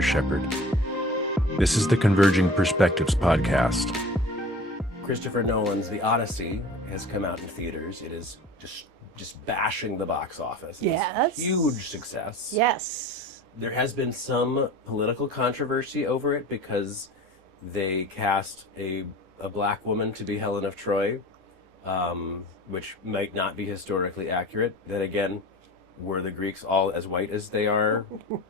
Dr. Shepard. This is the Converging Perspectives podcast. Christopher Nolan's The Odyssey has come out in theaters. It is just bashing the box office. Yes. It's a huge success. Yes. There has been some political controversy over it because they cast a black woman to be Helen of Troy, which might not be historically accurate. Then again, were the Greeks all as white as they are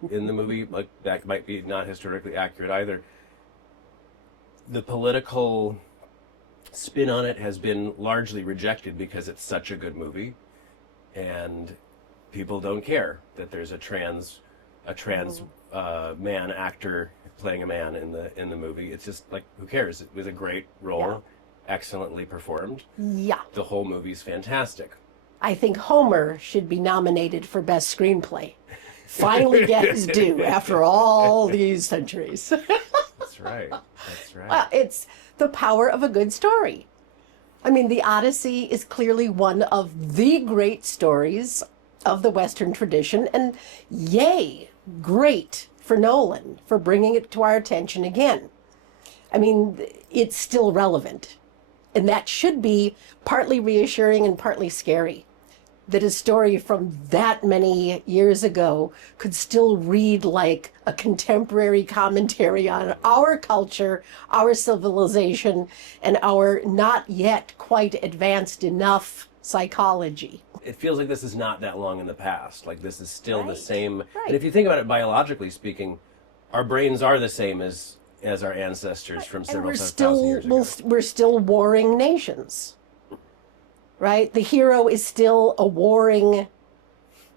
in the movie? Like, that might be not historically accurate either. The political spin on it has been largely rejected because it's such a good movie, and people don't care that there's a trans man actor playing a man in the movie. It's just like, who cares? It was a great role, excellently performed. Yeah. The whole movie's fantastic. I think Homer should be nominated for Best Screenplay. Finally get his due after all these centuries. That's right. That's right. Well, it's the power of a good story. I mean, The Odyssey is clearly one of the great stories of the Western tradition, and yay, great for Nolan for bringing it to our attention again. I mean, it's still relevant, and that should be partly reassuring and partly scary, that a story from that many years ago could still read like a contemporary commentary on our culture, our civilization, and our not yet quite advanced enough psychology. It feels like this is not that long in the past. Like, this is still the same. Right. And if you think about it biologically speaking, our brains are the same as our ancestors from several thousand years ago. We're still warring nations. Right? The hero is still a warring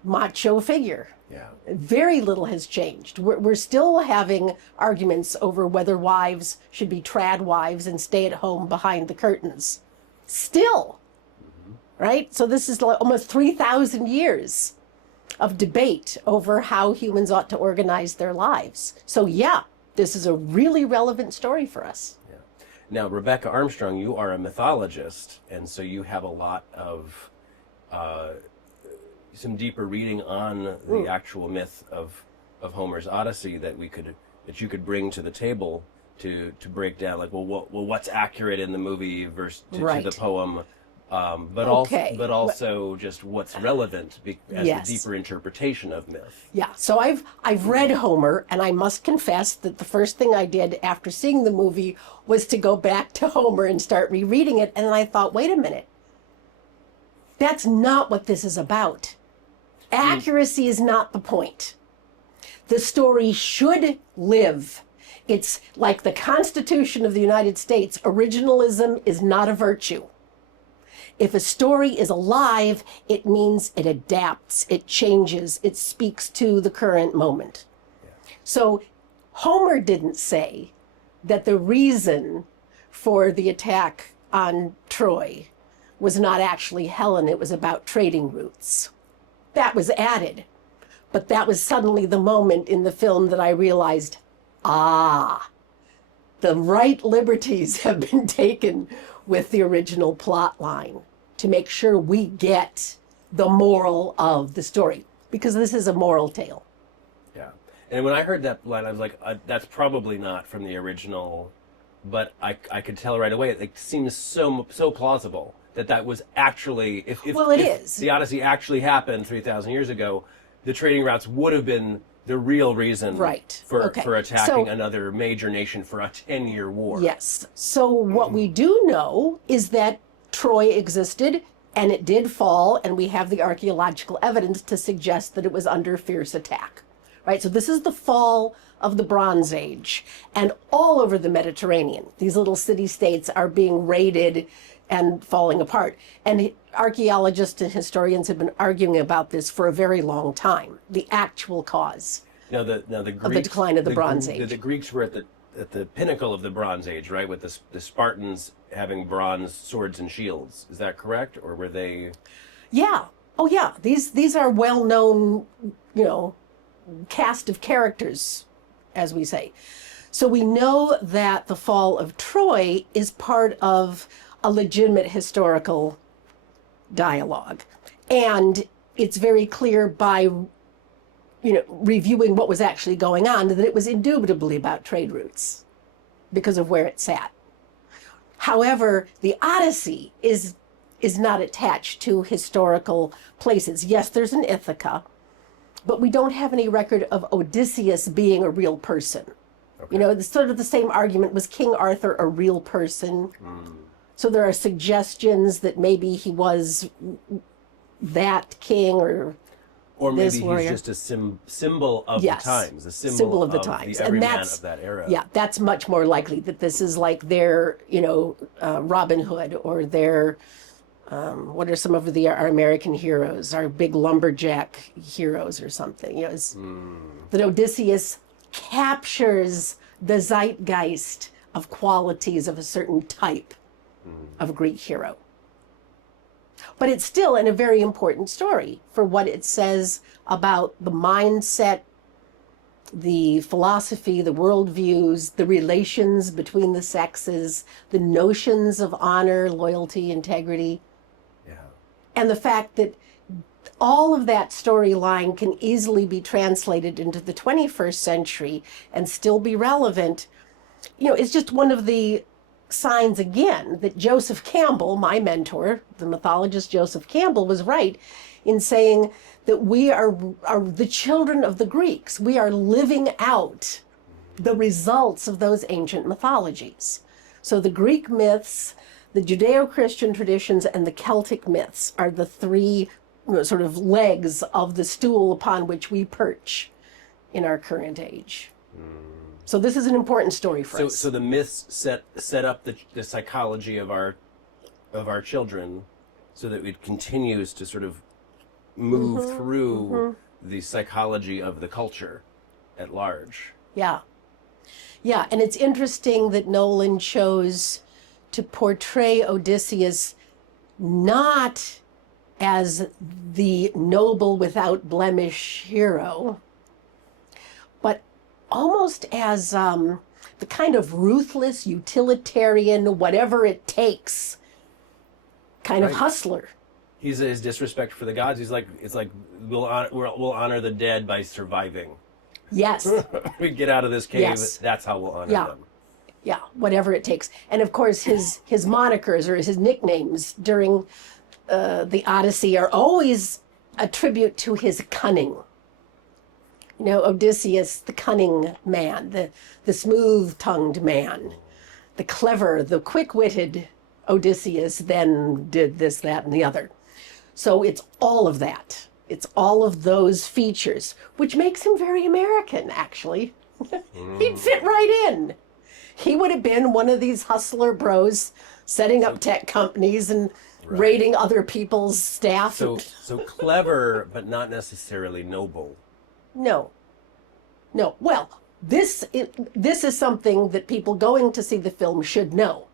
macho figure. Yeah. Very little has changed. We're still having arguments over whether wives should be trad wives and stay at home behind the curtains. Still. Right? So this is like almost 3,000 years of debate over how humans ought to organize their lives. So yeah, this is a really relevant story for us. Now, Rebecca Armstrong, you are a mythologist, and so you have a lot of some deeper reading on the actual myth of Homer's Odyssey that you could bring to the table to break down, like, what's accurate in the movie versus to the poem, but also just what's relevant as a deeper interpretation of myth. Yeah, so I've read Homer, and I must confess that the first thing I did after seeing the movie was to go back to Homer and start rereading it, and then I thought, wait a minute, that's not what this is about. Accuracy is not the point. The story should live. It's like the Constitution of the United States. Originalism is not a virtue. If a story is alive, it means it adapts, it changes, it speaks to the current moment. Yeah. So Homer didn't say that the reason for the attack on Troy was not actually Helen, it was about trading routes. That was added. But that was suddenly the moment in the film that I realized, the right liberties have been taken with the original plot line to make sure we get the moral of the story, because this is a moral tale. Yeah. And when I heard that line, I was like, that's probably not from the original, but I could tell right away. It seems so plausible that was actually, if the Odyssey actually happened 3,000 years ago, the trading routes would have been the real reason for attacking another major nation for a 10-year war. Yes. So what we do know is that Troy existed, and it did fall, and we have the archaeological evidence to suggest that it was under fierce attack. Right? So this is the fall of the Bronze Age, and all over the Mediterranean, these little city-states are being raided and falling apart. And archaeologists and historians have been arguing about this for a very long time, the actual cause of the decline of the Bronze Age. The Greeks were at the pinnacle of the Bronze Age, right? With the Spartans having bronze swords and shields. Is that correct? Or were they? Yeah. Oh, yeah. These are well-known, cast of characters, as we say. So we know that the fall of Troy is part of a legitimate historical dialogue. And it's very clear by reviewing what was actually going on, that it was indubitably about trade routes because of where it sat. However, the Odyssey is not attached to historical places. Yes, there's an Ithaca, but we don't have any record of Odysseus being a real person. Okay. It's sort of the same argument. Was King Arthur a real person? So there are suggestions that maybe he was that king or maybe warrior. He's just a symbol of the times, a symbol of the times, the everyman of that era. Yeah, that's much more likely that this is like their, Robin Hood or their, what are some of our American heroes, our big lumberjack heroes or something. That Odysseus captures the zeitgeist of qualities of a certain type of Greek hero. But it's still a very important story for what it says about the mindset, the philosophy, the worldviews, the relations between the sexes, the notions of honor, loyalty, integrity. Yeah. And the fact that all of that storyline can easily be translated into the 21st century and still be relevant, is just one of the signs again that Joseph Campbell, my mentor, the mythologist Joseph Campbell, was right in saying that we are the children of the Greeks. We are living out the results of those ancient mythologies. So the Greek myths, the Judeo-Christian traditions, and the Celtic myths are the three sort of legs of the stool upon which we perch in our current age. So this is an important story for us. So the myths set up the psychology of our children, so that it continues to sort of move through the psychology of the culture at large. Yeah, and it's interesting that Nolan chose to portray Odysseus not as the noble without blemish hero, but almost as the kind of ruthless, utilitarian, whatever it takes kind of hustler. He's his disrespect for the gods. It's like we'll honor the dead by surviving. Yes. We get out of this cave. Yes. That's how we'll honor them. Yeah, whatever it takes. And of course, his monikers or his nicknames during the Odyssey are always a tribute to his cunning. Odysseus, the cunning man, the smooth-tongued man, the clever, the quick-witted Odysseus then did this, that, and the other. So it's all of that. It's all of those features, which makes him very American, actually. He'd fit right in. He would have been one of these hustler bros setting up tech companies and raiding other people's staff. So clever, but not necessarily noble. No. Well, this is something that people going to see the film should know.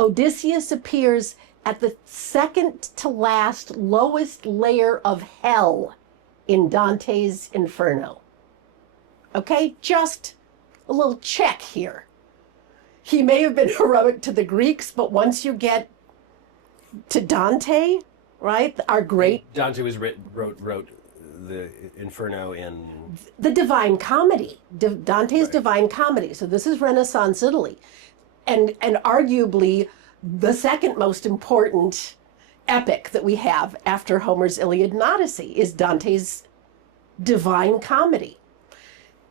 Odysseus appears at the second to last lowest layer of hell in Dante's Inferno. Okay, just a little check here. He may have been heroic to the Greeks, but once you get to Dante, right, our great... Dante wrote the Inferno in... The Divine Comedy, Dante's Divine Comedy. So this is Renaissance Italy. And arguably the second most important epic that we have after Homer's Iliad and Odyssey is Dante's Divine Comedy.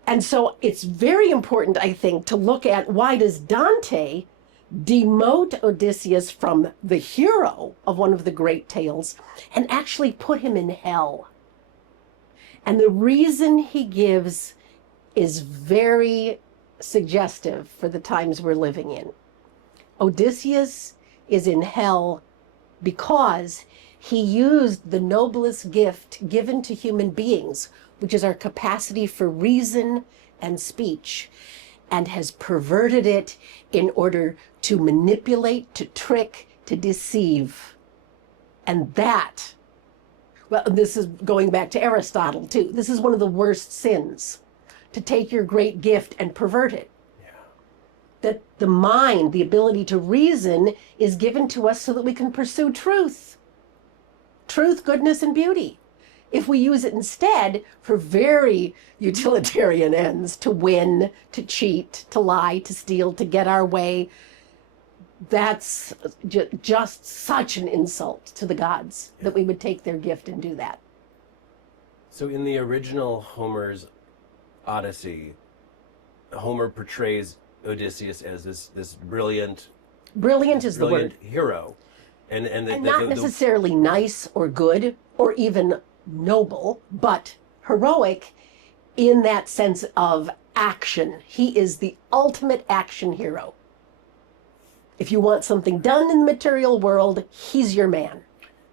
And so it's very important, I think, to look at why does Dante demote Odysseus from the hero of one of the great tales and actually put him in hell. And the reason he gives is very suggestive for the times we're living in. Odysseus is in hell because he used the noblest gift given to human beings, which is our capacity for reason and speech, and has perverted it in order to manipulate, to trick, to deceive. And that, well, this is going back to Aristotle too. This is one of the worst sins, to take your great gift and pervert it. Yeah. That the mind, the ability to reason, is given to us so that we can pursue truth. Truth, goodness, and beauty. if we use it instead for very utilitarian ends, to win, to cheat, to lie, to steal, to get our way, that's just such an insult to the gods that we would take their gift and do that. So in the original Homer's Odyssey, Homer portrays Odysseus as this brilliant Is the word. hero. And Not necessarily nice or good or even noble, but heroic in that sense of action. He is the ultimate action hero. If you want something done in the material world, he's your man.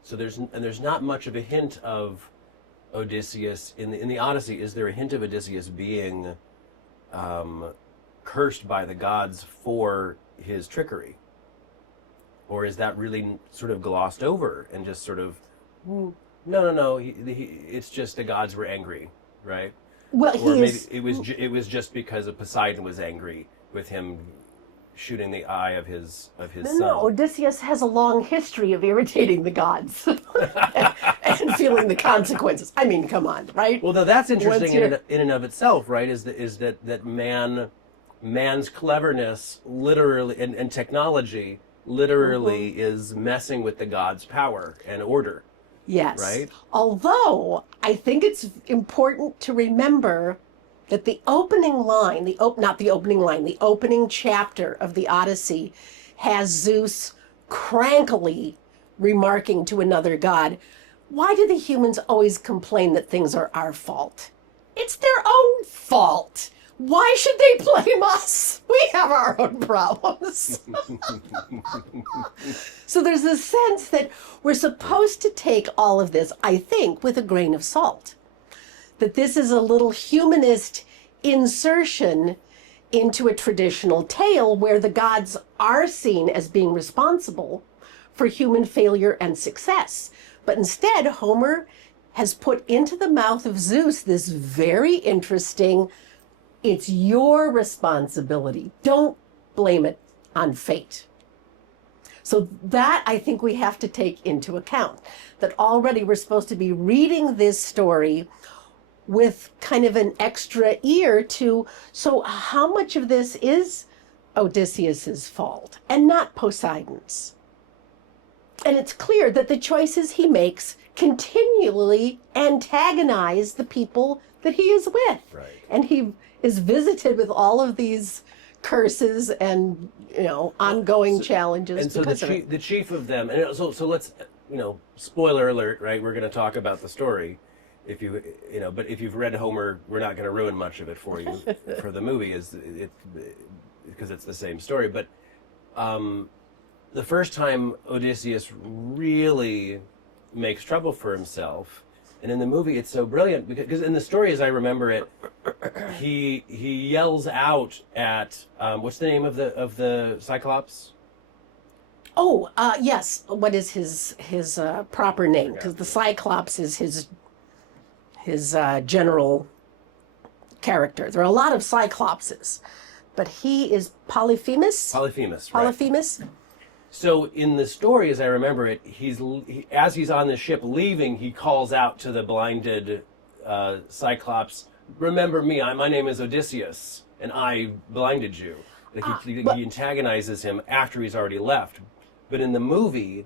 So there's not much of a hint of Odysseus in the Odyssey. Is there a hint of Odysseus being cursed by the gods for his trickery? Or is that really sort of glossed over and just sort of, no, it's just the gods were angry, right? Well, or maybe it was just because of Poseidon was angry with him shooting the eye of his son. No, Odysseus has a long history of irritating the gods and feeling the consequences. I mean, come on, right? Well, that's interesting in and of itself, right? Is that man's cleverness literally and technology literally is messing with the gods' power and order. Yes. Right? Although I think it's important to remember that the opening line, the opening chapter of the Odyssey has Zeus crankily remarking to another god, why do the humans always complain that things are our fault? It's their own fault. Why should they blame us? We have our own problems. So there's a sense that we're supposed to take all of this, I think, with a grain of salt. That this is a little humanist insertion into a traditional tale where the gods are seen as being responsible for human failure and success. But instead, Homer has put into the mouth of Zeus this very interesting, it's your responsibility. Don't blame it on fate. So that I think we have to take into account, that already we're supposed to be reading this story with kind of an extra ear to, so how much of this is Odysseus's fault and not Poseidon's? And it's clear that the choices he makes continually antagonize the people that he is with. Right. And he is visited with all of these curses and, ongoing challenges. And so the chief of them, and so let's, spoiler alert, right? We're going to talk about the story. But if you've read Homer, we're not going to ruin much of it for you for the movie, because it's the same story. But the first time Odysseus really makes trouble for himself, and in the movie it's so brilliant because in the story, as I remember it, he yells out at what's the name of the Cyclops? Oh, yes. What is his proper name? Because the Cyclops is his general character. There are a lot of Cyclopses, but he is Polyphemus. Polyphemus. Polyphemus. Right. So in the story, as I remember it, as he's on the ship leaving, he calls out to the blinded Cyclops, "Remember me, my name is Odysseus, and I blinded you." He antagonizes him after he's already left. But in the movie,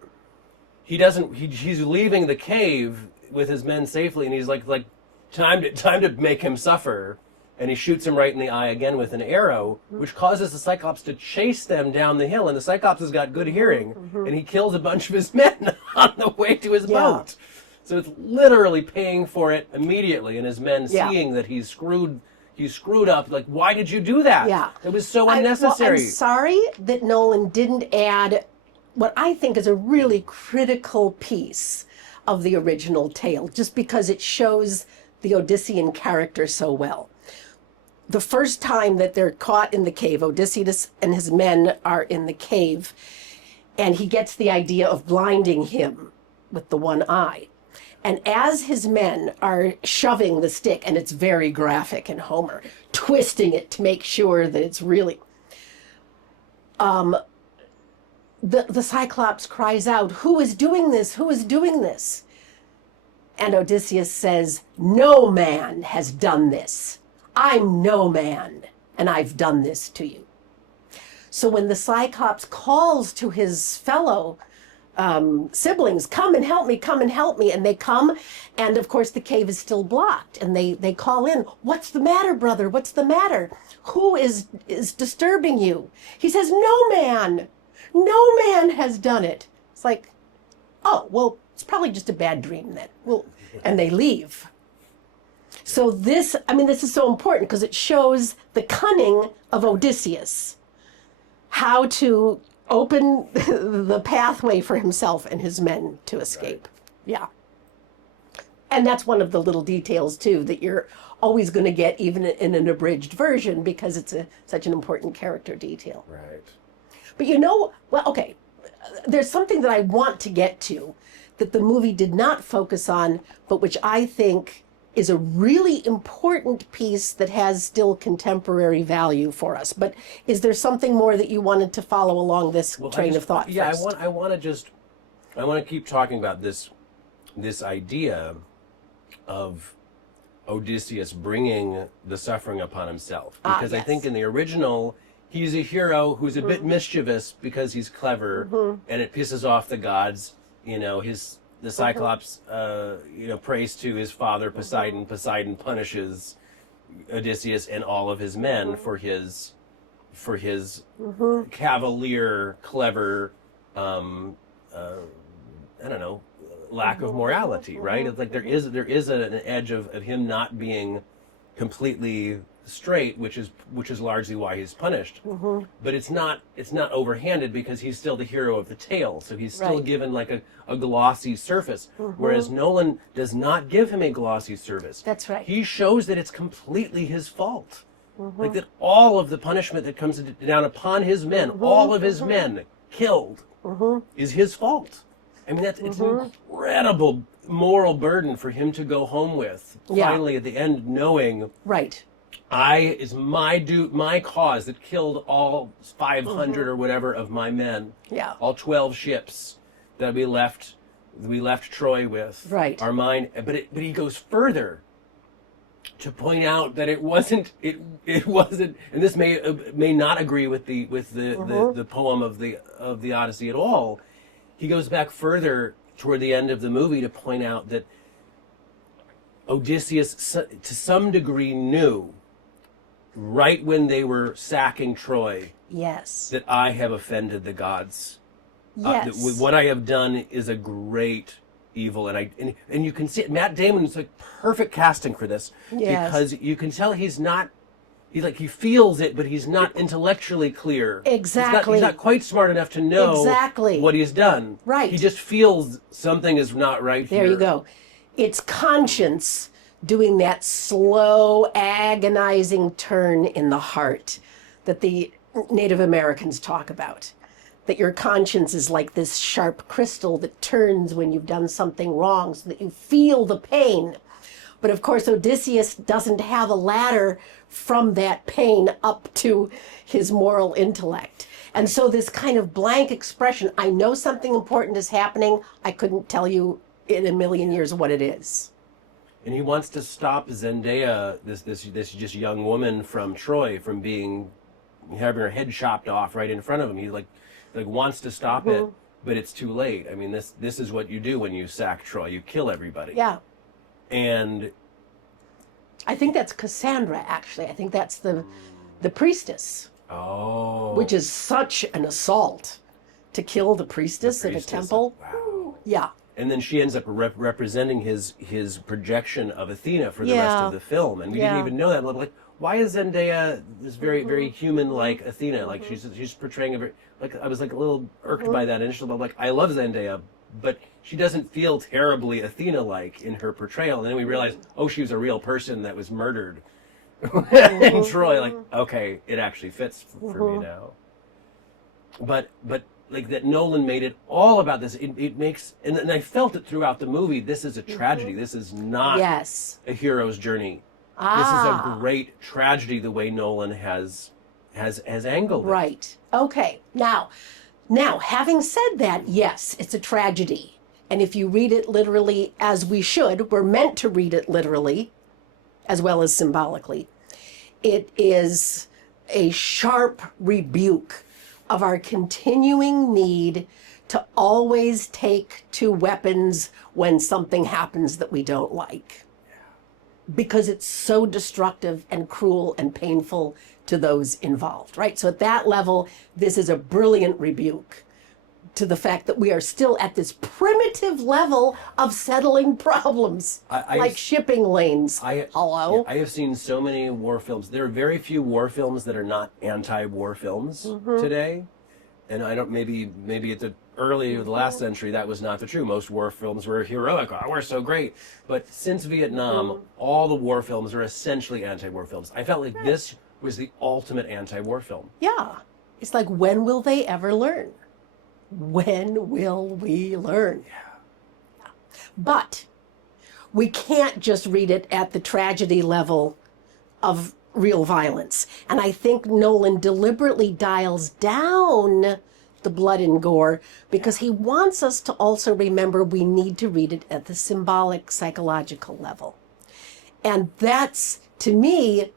he doesn't. He's leaving the cave with his men safely, and he's like time to make him suffer. And he shoots him right in the eye again with an arrow, which causes the Cyclops to chase them down the hill. And the Cyclops has got good hearing, and he kills a bunch of his men on the way to his boat. So it's literally paying for it immediately, and his men seeing that he's screwed up. Like, why did you do that? Yeah. It was so unnecessary. I'm sorry that Nolan didn't add what I think is a really critical piece of the original tale, just because it shows the Odyssean character so well. The first time that they're caught in the cave, Odysseus and his men are in the cave, and he gets the idea of blinding him with the one eye. And as his men are shoving the stick, and it's very graphic in Homer, twisting it to make sure that it's really... the Cyclops cries out, "Who is doing this? Who is doing this?" And Odysseus says, no man has done this. I'm no man, and I've done this to you. So when the Cyclops calls to his fellow siblings, come and help me, and they come, and of course the cave is still blocked, and they call in, what's the matter, brother? What's the matter? Who is disturbing you? He says, no man has done it. It's like, oh, well, it's probably just a bad dream then. Well, and they leave. So this is so important because it shows the cunning of Odysseus, how to open the pathway for himself and his men to escape. Right. Yeah. And that's one of the little details, too, that you're always going to get even in an abridged version because it's such an important character detail. Right. But there's something that I want to get to that the movie did not focus on, but which I think is a really important piece that has still contemporary value for us. But is there something more that you wanted to follow along this train of thought? Yeah, first? I want to keep talking about this idea of Odysseus bringing the suffering upon himself, because yes. I think in the original he's a hero who's a bit mischievous because he's clever, and it pisses off the gods. The Cyclops, prays to his father Poseidon. Poseidon punishes Odysseus and all of his men for his cavalier, clever, lack of morality. Right? It's like there is an edge of him not being completely straight, which is largely why he's punished. But it's not overhanded because he's still the hero of the tale, so he's still given like a glossy surface, whereas Nolan does not give him a glossy surface. That's right. He shows that it's completely his fault, like that all of the punishment that comes down upon his men, all of his men killed, is his fault. I mean, it's an incredible moral burden for him to go home with, finally at the end, knowing it's my cause that killed all 500 or whatever of my men. Yeah. All 12 ships that we left Troy with. Right. Are mine. But he goes further to point out that it wasn't, and this may not agree with the poem of the Odyssey at all. He goes back further toward the end of the movie to point out that Odysseus, to some degree, knew right when they were sacking Troy, that I have offended the gods. With what I have done is a great evil, and you can see it. Matt Damon is like perfect casting for this, because you can tell he feels it, but he's not intellectually clear. Exactly. He's not quite smart enough to know what he's done. Right. He just feels something is not right here. There you go. It's conscience doing that slow, agonizing turn in the heart that the Native Americans talk about. That your conscience is like this sharp crystal that turns when you've done something wrong so that you feel the pain. But of course, Odysseus doesn't have a ladder from that pain up to his moral intellect. And so this kind of blank expression, I know something important is happening, I couldn't tell you in a million years what it is. And he wants to stop Zendaya, this just young woman from Troy, from having her head chopped off right in front of him. He like wants to stop it, but it's too late. I mean, this is what you do when you sack Troy. You kill everybody. Yeah. And I think that's Cassandra, actually. I think that's the priestess. Oh. Which is such an assault to kill the priestess at a temple. Wow. Yeah. And then she ends up representing his projection of Athena for the rest of the film, and we didn't even know that. Like, why is Zendaya this very very human like Athena? Like she's portraying I was like a little irked by that initially. But like I love Zendaya, but she doesn't feel terribly Athena like in her portrayal. And then we realized, she was a real person that was murdered in Troy. Like, okay, it actually fits for me now. But like that Nolan made it all about this. It makes, and I felt it throughout the movie. This is a tragedy. This is not a hero's journey. This is a great tragedy. The way Nolan has angled it. Right. Okay. Now, having said that, yes, it's a tragedy. And if you read it literally, as we should, we're meant to read it literally, as well as symbolically, it is a sharp rebuke of our continuing need to always take to weapons when something happens that we don't like. Because it's so destructive and cruel and painful to those involved, right? So at that level, this is a brilliant rebuke to the fact that we are still at this primitive level of settling problems, like shipping lanes. Hello? I have seen so many war films. There are very few war films that are not anti-war films today. And I don't, maybe at the early of the last century, that was not the true. Most war films were heroic. Oh, we're so great. But since Vietnam, all the war films are essentially anti-war films. I felt like this was the ultimate anti-war film. Yeah. It's like, when will they ever learn? When will we learn? Yeah. But we can't just read it at the tragedy level of real violence. And I think Nolan deliberately dials down the blood and gore because he wants us to also remember we need to read it at the symbolic, psychological level. And that's, to me,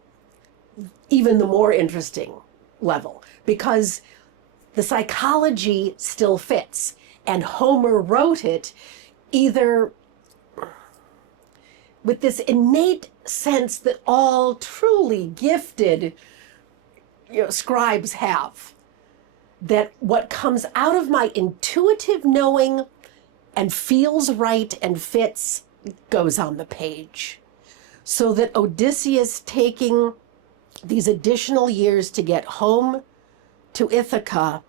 even the more interesting level, because the psychology still fits. And Homer wrote it either with this innate sense that all truly gifted scribes have, that what comes out of my intuitive knowing and feels right and fits goes on the page. So that Odysseus taking these additional years to get home to Ithaca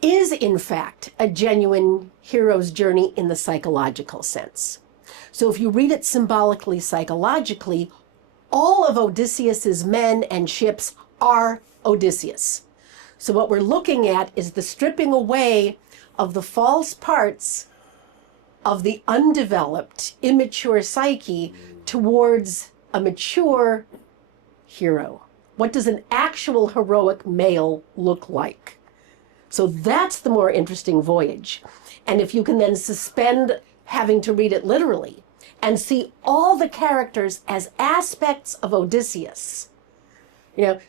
is in fact a genuine hero's journey in the psychological sense. So if you read it symbolically, psychologically, all of Odysseus's men and ships are Odysseus. So what we're looking at is the stripping away of the false parts of the undeveloped, immature psyche towards a mature hero. What does an actual heroic male look like? So that's the more interesting voyage. And if you can then suspend having to read it literally and see all the characters as aspects of Odysseus.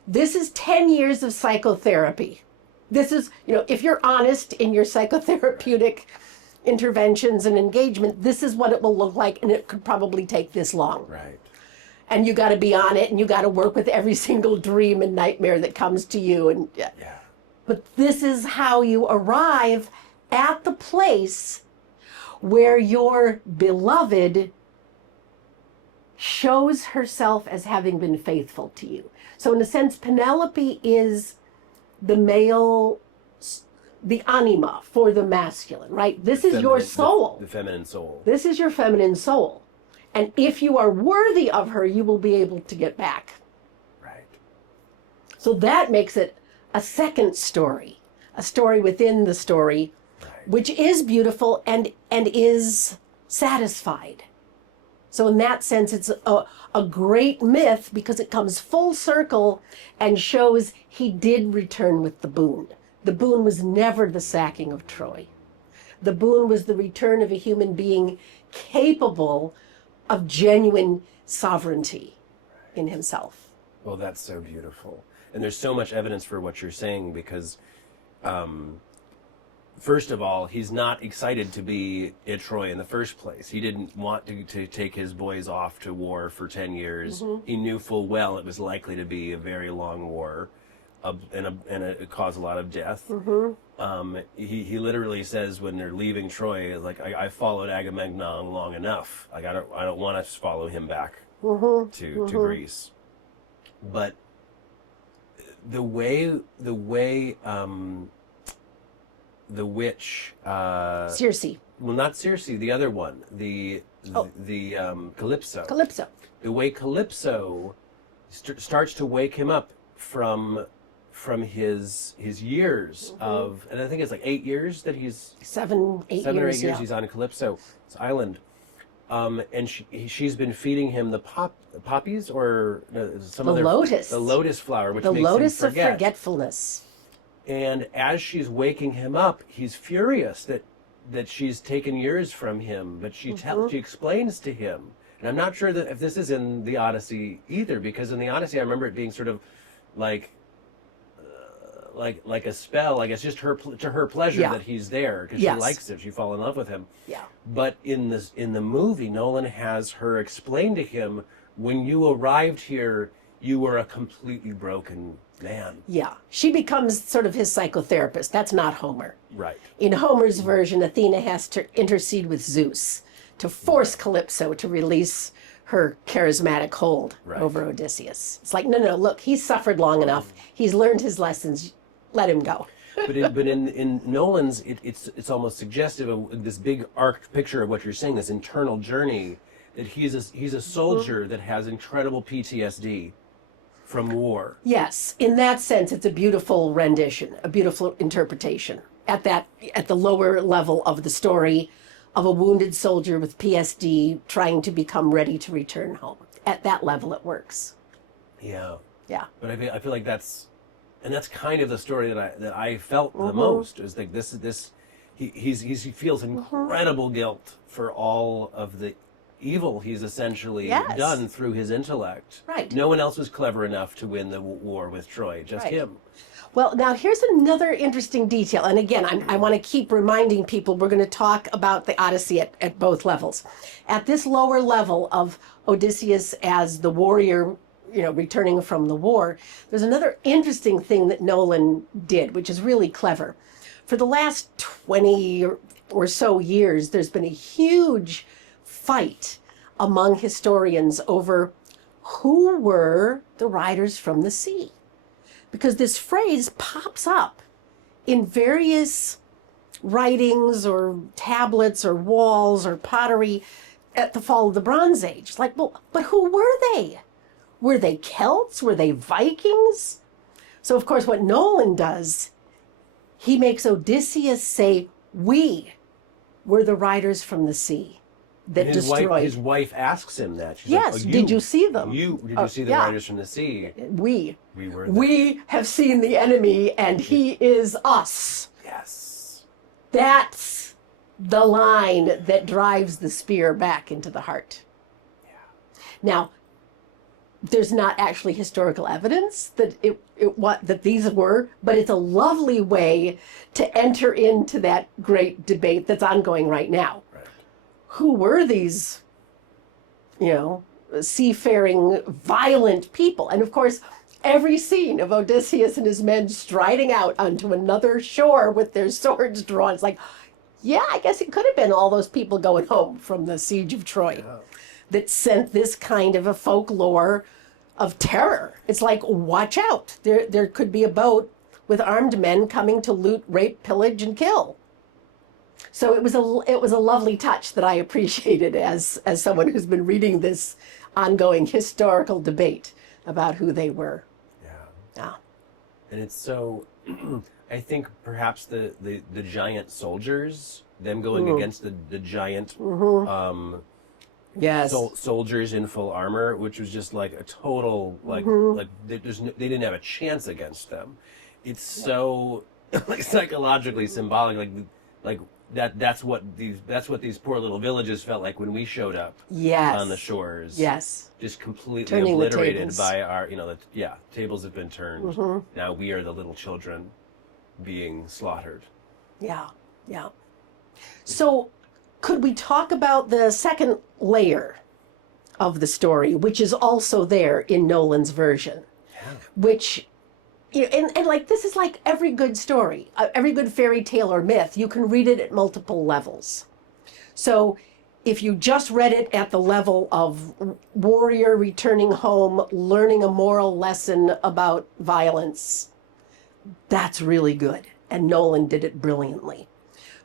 This is 10 years of psychotherapy. This is, if you're honest in your psychotherapeutic interventions and engagement, this is what it will look like, and it could probably take this long. Right. And you got to be on it, and you got to work with every single dream and nightmare that comes to you. And But this is how you arrive at the place where your beloved shows herself as having been faithful to you. So in a sense, Penelope is the male, the anima for the masculine, right? This is your soul. The feminine soul. This is your feminine soul. And if you are worthy of her, you will be able to get back. Right. So that makes it a second story, a story within the story, which is beautiful and is satisfied. So in that sense, it's a great myth because it comes full circle and shows he did return with the boon. The boon was never the sacking of Troy. The boon was the return of a human being capable of genuine sovereignty in himself. Well, that's so beautiful. And there's so much evidence for what you're saying because, first of all, he's not excited to be at Troy in the first place. He didn't want to take his boys off to war for 10 years. Mm-hmm. He knew full well it was likely to be a very long war and cause a lot of death. Mm-hmm. He literally says when they're leaving Troy, like, I followed Agamemnon long enough. Like, I don't want to follow him back to Greece. But the way the witch Circe. Well, not Circe, the other one, the Calypso. Calypso. The way Calypso starts to wake him up from his years of, and I think it's like 8 years that he's 7 or 8 years he's on Calypso's island, and she's been feeding him the poppies or some other lotus, the lotus flower, which the makes lotus him forget. of forgetfulness. And as she's waking him up, he's furious that that she's taken years from him, but she explains to him. And I'm not sure that if this is in the Odyssey either, because in the Odyssey I remember it being sort of like like a spell. I guess just to her pleasure that he's there because she likes it. She fall in love with him. Yeah. But in the movie, Nolan has her explain to him, when you arrived here, you were a completely broken man. Yeah. She becomes sort of his psychotherapist. That's not Homer. Right. In Homer's version, Athena has to intercede with Zeus to force Calypso to release her charismatic hold over Odysseus. It's like, no, look, he's suffered long enough. He's learned his lessons. Let him go. but in Nolan's, it's almost suggestive of this big arc picture of what you're saying, this internal journey, that he's a soldier that has incredible PTSD from war. Yes, in that sense, it's a beautiful rendition, a beautiful interpretation at the lower level of the story of a wounded soldier with PSD trying to become ready to return home. At that level, it works. Yeah. Yeah. But I feel like that's kind of the story that I felt the most. Is like he feels incredible guilt for all of the evil he's essentially done through his intellect. Right. No one else was clever enough to win the war with Troy, just him. Well, now here's another interesting detail. And again, I want to keep reminding people we're going to talk about the Odyssey at both levels. At this lower level of Odysseus as the warrior, returning from the war, there's another interesting thing that Nolan did, which is really clever. For the last 20 or so years, there's been a huge fight among historians over who were the riders from the sea. Because this phrase pops up in various writings or tablets or walls or pottery at the fall of the Bronze Age. It's like, well, but who were they? Were they Celts? Were they Vikings? So, of course, what Nolan does, he makes Odysseus say, we were the riders from the sea that destroyed. His wife asks him that. She's yes, like, did you see them? Did you see the riders from the sea? We were them. We have seen the enemy, and he is us. Yes. That's the line that drives the spear back into the heart. Yeah. Now, there's not actually historical evidence that that these were, but it's a lovely way to enter into that great debate that's ongoing right now. Right. Who were these, seafaring, violent people? And of course, every scene of Odysseus and his men striding out onto another shore with their swords drawn, it's like, yeah, I guess it could have been all those people going home from the siege of Troy that sent this kind of a folklore of terror. It's like, watch out. There could be a boat with armed men coming to loot, rape, pillage, and kill. So it was a lovely touch that I appreciated as someone who's been reading this ongoing historical debate about who they were. Yeah. And it's so, I think perhaps the giant soldiers, them going against the giant soldiers in full armor, which was just like a total, like they didn't have a chance against them. It's so like psychologically symbolic, like that's what these poor little villages felt like when we showed up on the shores. Yes. Just completely Turning obliterated by our, tables have been turned. Now we are the little children being slaughtered. Yeah. So could we talk about the second layer of the story, which is also there in Nolan's version, which, and like, this is like every good story, every good fairy tale or myth, you can read it at multiple levels. So if you just read it at the level of warrior returning home, learning a moral lesson about violence, that's really good. And Nolan did it brilliantly.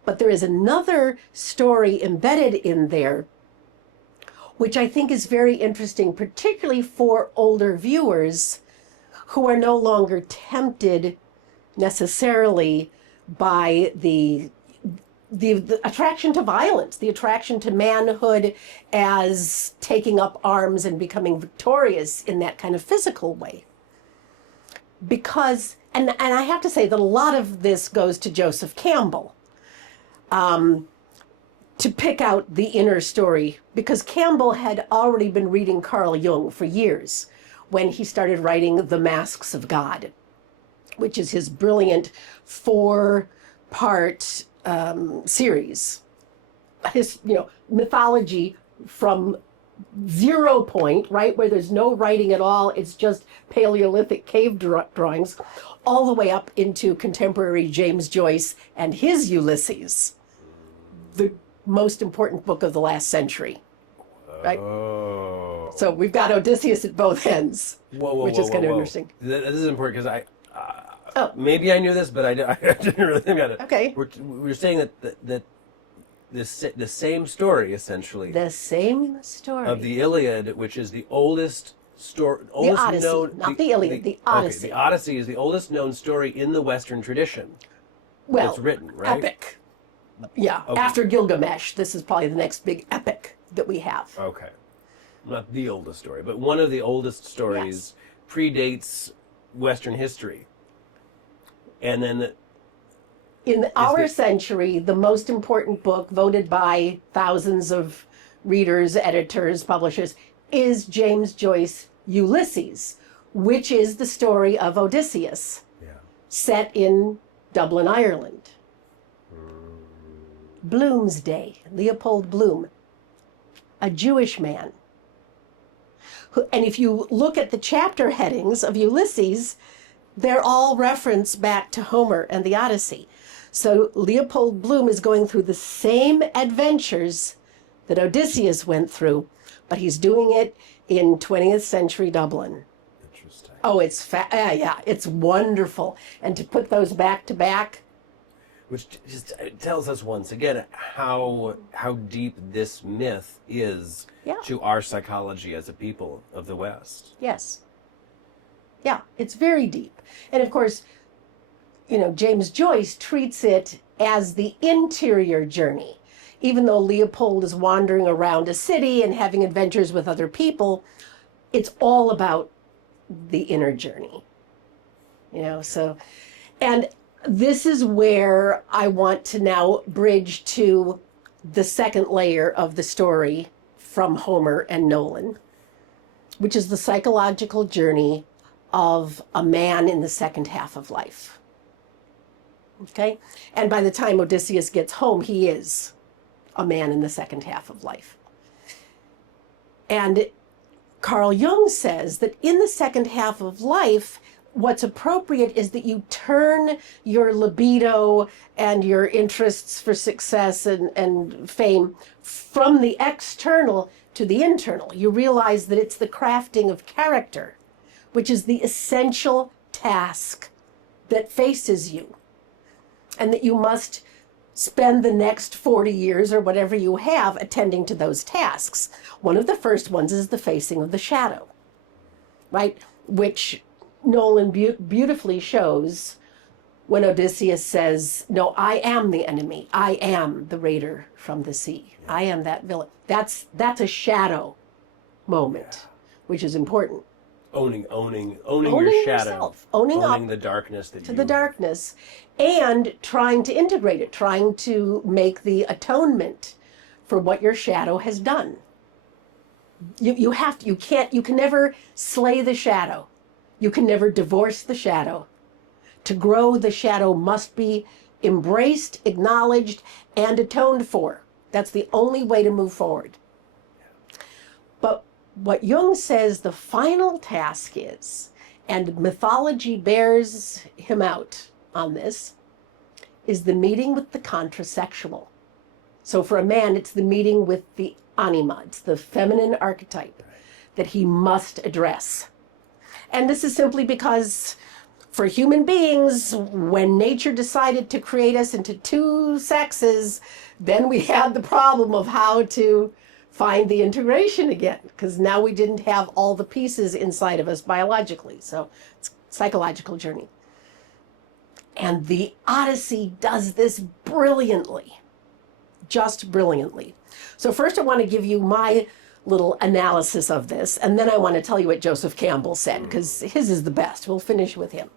But there is another story embedded in there, which I think is very interesting, particularly for older viewers who are no longer tempted necessarily by the attraction to violence, the attraction to manhood as taking up arms and becoming victorious in that kind of physical way. Because, and I have to say that a lot of this goes to Joseph Campbell. to pick out the inner story, because Campbell had already been reading Carl Jung for years when he started writing The Masks of God, which is his brilliant 4-part series. His, mythology from 0 point, right, where there's no writing at all, it's just Paleolithic cave drawings, all the way up into contemporary James Joyce and his Ulysses, the most important book of the last century, right? Oh. So we've got Odysseus at both ends, which is kind of interesting. This is important because maybe I knew this, but I didn't really think about it. Okay. We're saying that the same story, essentially. The same story. Of the Iliad, which is the oldest story. The Odyssey, not the Iliad, the Odyssey. Okay, the Odyssey is the oldest known story in the Western tradition. Well, it's written, right? Epic. Yeah, Okay. After Gilgamesh, this is probably the next big epic that we have. Okay. Not the oldest story, but one of the oldest stories predates Western history. And then In our century, the most important book voted by thousands of readers, editors, publishers is James Joyce Ulysses, which is the story of Odysseus, set in Dublin, Ireland. Bloomsday, Leopold Bloom, a Jewish man. And if you look at the chapter headings of Ulysses, they're all reference back to Homer and the Odyssey. So Leopold Bloom is going through the same adventures that Odysseus went through, but he's doing it in 20th century Dublin. Interesting. Oh, it's it's wonderful. And to put those back to back, Which just tells us once again how deep this myth is to our psychology as a people of the West. yes. Yeah, it's very deep. And of course, James Joyce treats it as the interior journey. Even though Leopold is wandering around a city and having adventures with other people, it's all about the inner journey. And this is where I want to now bridge to the second layer of the story from Homer and Nolan, which is the psychological journey of a man in the second half of life. Okay? And by the time Odysseus gets home, he is a man in the second half of life. And Carl Jung says that in the second half of life, what's appropriate is that you turn your libido and your interests for success and fame from the external to the internal. You realize that it's the crafting of character, which is the essential task that faces you, and that you must spend the next 40 years or whatever you have attending to those tasks. One of the first ones is the facing of the shadow, right? Which Nolan beautifully shows when Odysseus says, no, I am the enemy. I am the raider from the sea. I am that villain. That's a shadow moment, which is important. Owning your shadow. Yourself, owning up the darkness to the darkness, and trying to integrate it, trying to make the atonement for what your shadow has done. You can never slay the shadow. You can never divorce the shadow. To grow, the shadow must be embraced, acknowledged, and atoned for. That's the only way to move forward. But what Jung says the final task is, and mythology bears him out on this, is the meeting with the contrasexual. So for a man, it's the meeting with the anima, it's the feminine archetype that he must address. And this is simply because for human beings, when nature decided to create us into two sexes, then we had the problem of how to find the integration again, because now we didn't have all the pieces inside of us biologically. So it's a psychological journey. And the Odyssey does this brilliantly, just brilliantly. So first I want to give you my little analysis of this, and then I want to tell you what Joseph Campbell said, because his is the best. We'll finish with him.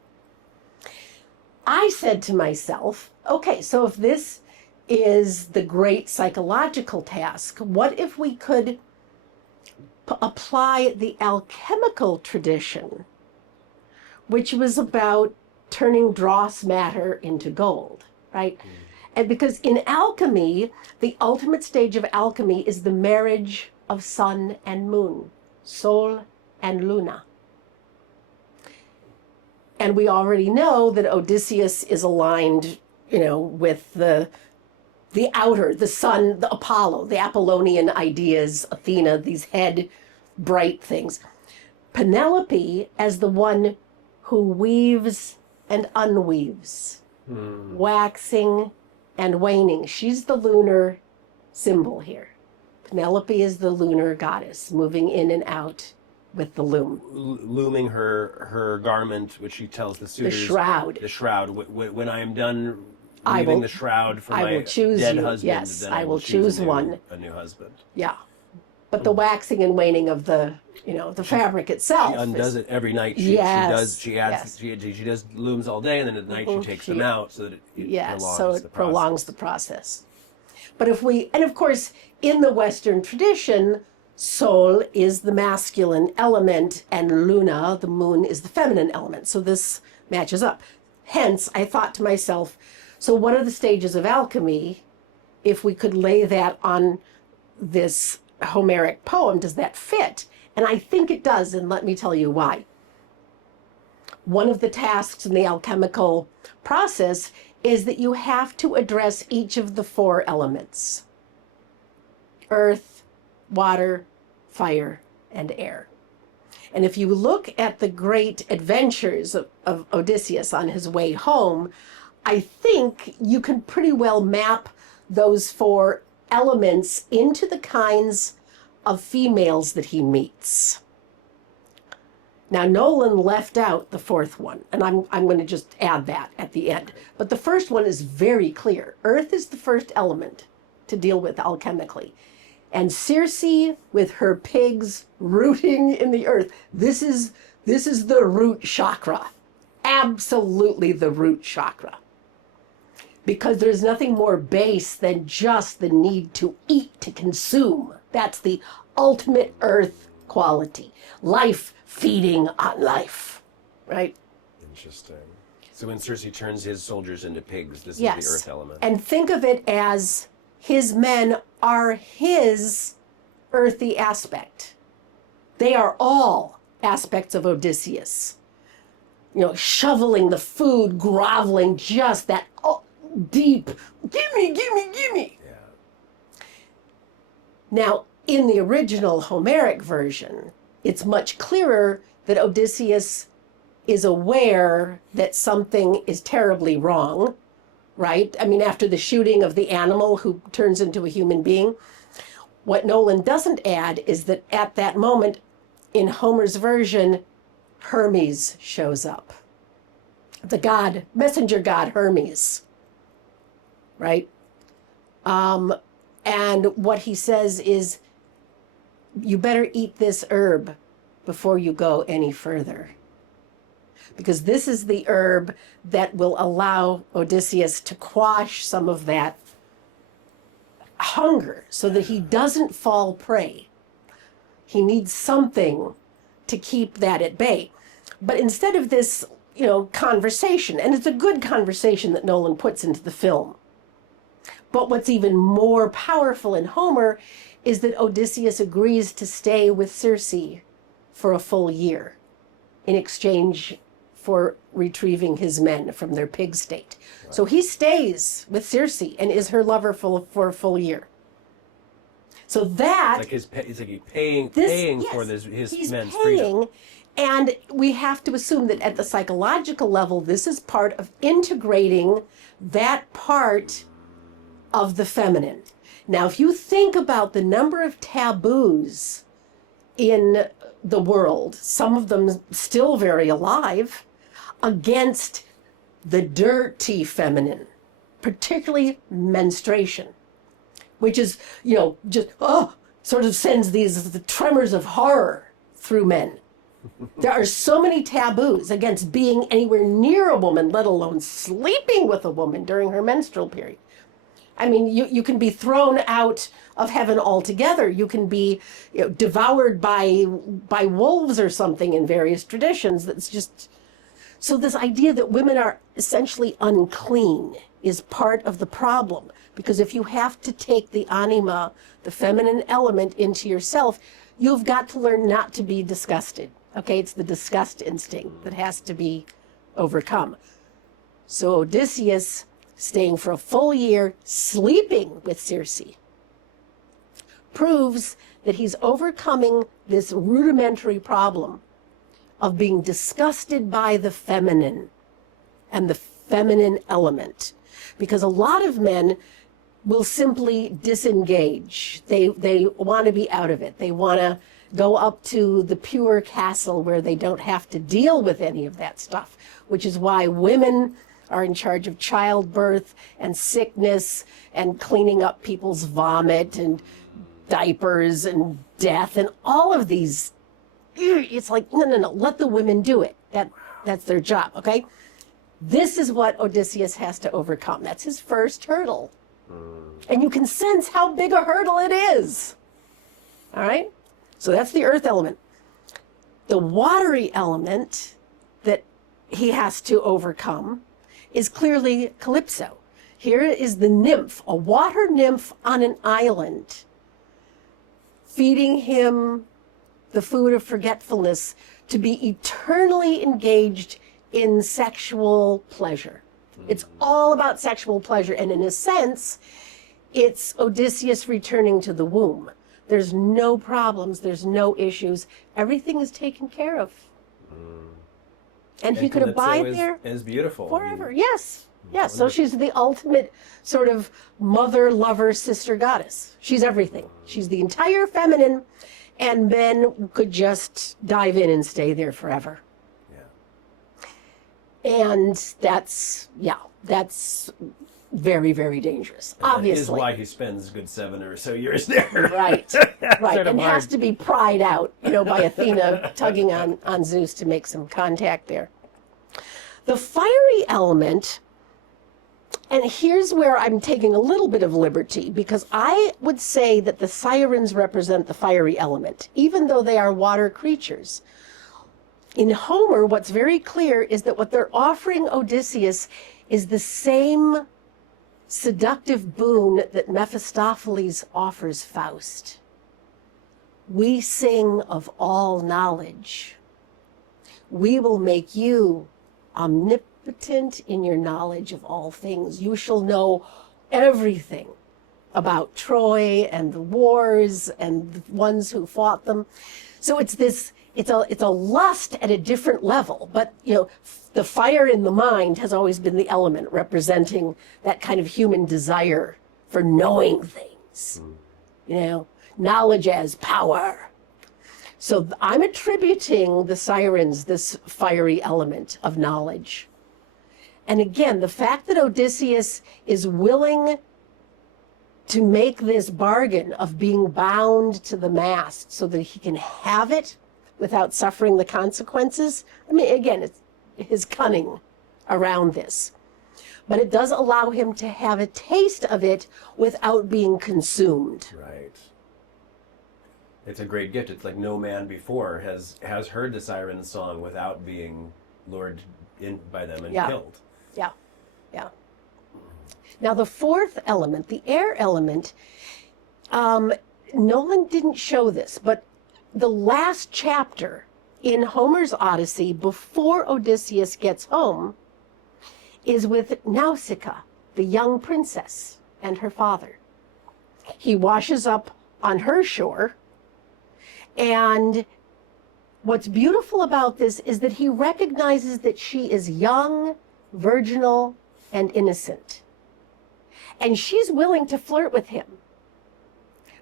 I said to myself, okay, so if this is the great psychological task. What if we could apply the alchemical tradition, which was about turning dross matter into gold, right? And because in alchemy, the ultimate stage of alchemy is the marriage of sun and moon, sol and luna. And we already know that Odysseus is aligned, with the outer, the sun, the Apollo, the Apollonian ideas, Athena, these head bright things. Penelope as the one who weaves and unweaves, waxing and waning. She's the lunar symbol here. Penelope is the lunar goddess, moving in and out with the loom. Looming her garment, which she tells the suitors. The shroud. The shroud. When I am done weaving the shroud for my dead husband, yes, then I will choose a new husband. Yeah. But the waxing and waning of the fabric itself. She undoes it every night. She does looms all day, and then at night she takes them out so that it prolongs the process. But and of course, in the Western tradition, Sol is the masculine element and Luna, the moon, is the feminine element. So this matches up. Hence, I thought to myself, so what are the stages of alchemy? If we could lay that on this Homeric poem, does that fit? And I think it does, and let me tell you why. One of the tasks in the alchemical process is that you have to address each of the four elements: earth, water, fire, and air. And if you look at the great adventures of Odysseus on his way home, I think you can pretty well map those four elements into the kinds of females that he meets. Now, Nolan left out the fourth one, and I'm going to just add that at the end. But the first one is very clear. Earth is the first element to deal with alchemically. And Circe, with her pigs rooting in the earth, this is the root chakra. Absolutely the root chakra. Because there's nothing more base than just the need to eat, to consume. That's the ultimate earth quality. Life feeding on life, right? Interesting. So when Circe turns his soldiers into pigs, this is the earth element. And think of it as his men are his earthy aspect. They are all aspects of Odysseus. Shoveling the food, groveling, just that deep, gimme. Yeah. Now, in the original Homeric version, it's much clearer that Odysseus is aware that something is terribly wrong, right? I mean, after the shooting of the animal who turns into a human being, what Nolan doesn't add is that at that moment, in Homer's version, Hermes shows up. The messenger god Hermes, right? And what he says is, you better eat this herb before you go any further. Because this is the herb that will allow Odysseus to quash some of that hunger so that he doesn't fall prey. He needs something to keep that at bay. But instead of this, conversation, and it's a good conversation that Nolan puts into the film, but what's even more powerful in Homer is that Odysseus agrees to stay with Circe for a full year in exchange for retrieving his men from their pig state. Right. So he stays with Circe and is her lover for a full year. So that... It's like he's paying for his men's freedom. And we have to assume that at the psychological level, this is part of integrating that part of the feminine. Now, if you think about the number of taboos in the world, some of them still very alive, against the dirty feminine, particularly menstruation, which is, just, sort of sends the tremors of horror through men. There are so many taboos against being anywhere near a woman, let alone sleeping with a woman during her menstrual period. I mean, you can be thrown out of heaven altogether. You can be devoured by wolves or something in various traditions. That's just so this idea that women are essentially unclean is part of the problem. Because if you have to take the anima, the feminine element, into yourself, you've got to learn not to be disgusted. Okay, it's the disgust instinct that has to be overcome. So Odysseus, staying for a full year, sleeping with Circe, proves that he's overcoming this rudimentary problem of being disgusted by the feminine and the feminine element. Because a lot of men will simply disengage. They want to be out of it. They want to go up to the pure castle where they don't have to deal with any of that stuff, which is why women are in charge of childbirth and sickness and cleaning up people's vomit and diapers and death and all of these. It's like, no, let the women do it. That's their job, okay? This is what Odysseus has to overcome. That's his first hurdle. And you can sense how big a hurdle it is. All right? So that's the earth element. The watery element that he has to overcome is clearly Calypso. Here is the nymph, a water nymph on an island, feeding him the food of forgetfulness to be eternally engaged in sexual pleasure. It's all about sexual pleasure. And in a sense, it's Odysseus returning to the womb. There's no problems. There's no issues. Everything is taken care of. And he could abide there is beautiful forever. Yes. Yes. So she's the ultimate sort of mother, lover, sister goddess. She's everything. She's the entire feminine. And men could just dive in and stay there forever. And that's very, very dangerous, and obviously. That is why he spends a good 7 or so years there. Right, right. And has to be pried out, by Athena tugging on Zeus to make some contact there. The fiery element, and here's where I'm taking a little bit of liberty, because I would say that the sirens represent the fiery element, even though they are water creatures. In Homer, what's very clear is that what they're offering Odysseus is the same seductive boon that Mephistopheles offers Faust. We sing of all knowledge. We will make you omnipotent in your knowledge of all things. You shall know everything about Troy and the wars and the ones who fought them. So it's this. It's a lust at a different level, but the fire in the mind has always been the element representing that kind of human desire for knowing things. Knowledge as power. So I'm attributing the sirens this fiery element of knowledge. And again, the fact that Odysseus is willing to make this bargain of being bound to the mast so that he can have it without suffering the consequences. I mean, again, it's his cunning around this. But it does allow him to have a taste of it without being consumed. Right. It's a great gift. It's like no man before has heard the siren song without being lured in by them and killed. Yeah, yeah. Now the fourth element, the air element, Nolan didn't show this, but the last chapter in Homer's Odyssey, before Odysseus gets home, is with Nausicaa, the young princess, and her father. He washes up on her shore, and what's beautiful about this is that he recognizes that she is young, virginal, and innocent. And she's willing to flirt with him.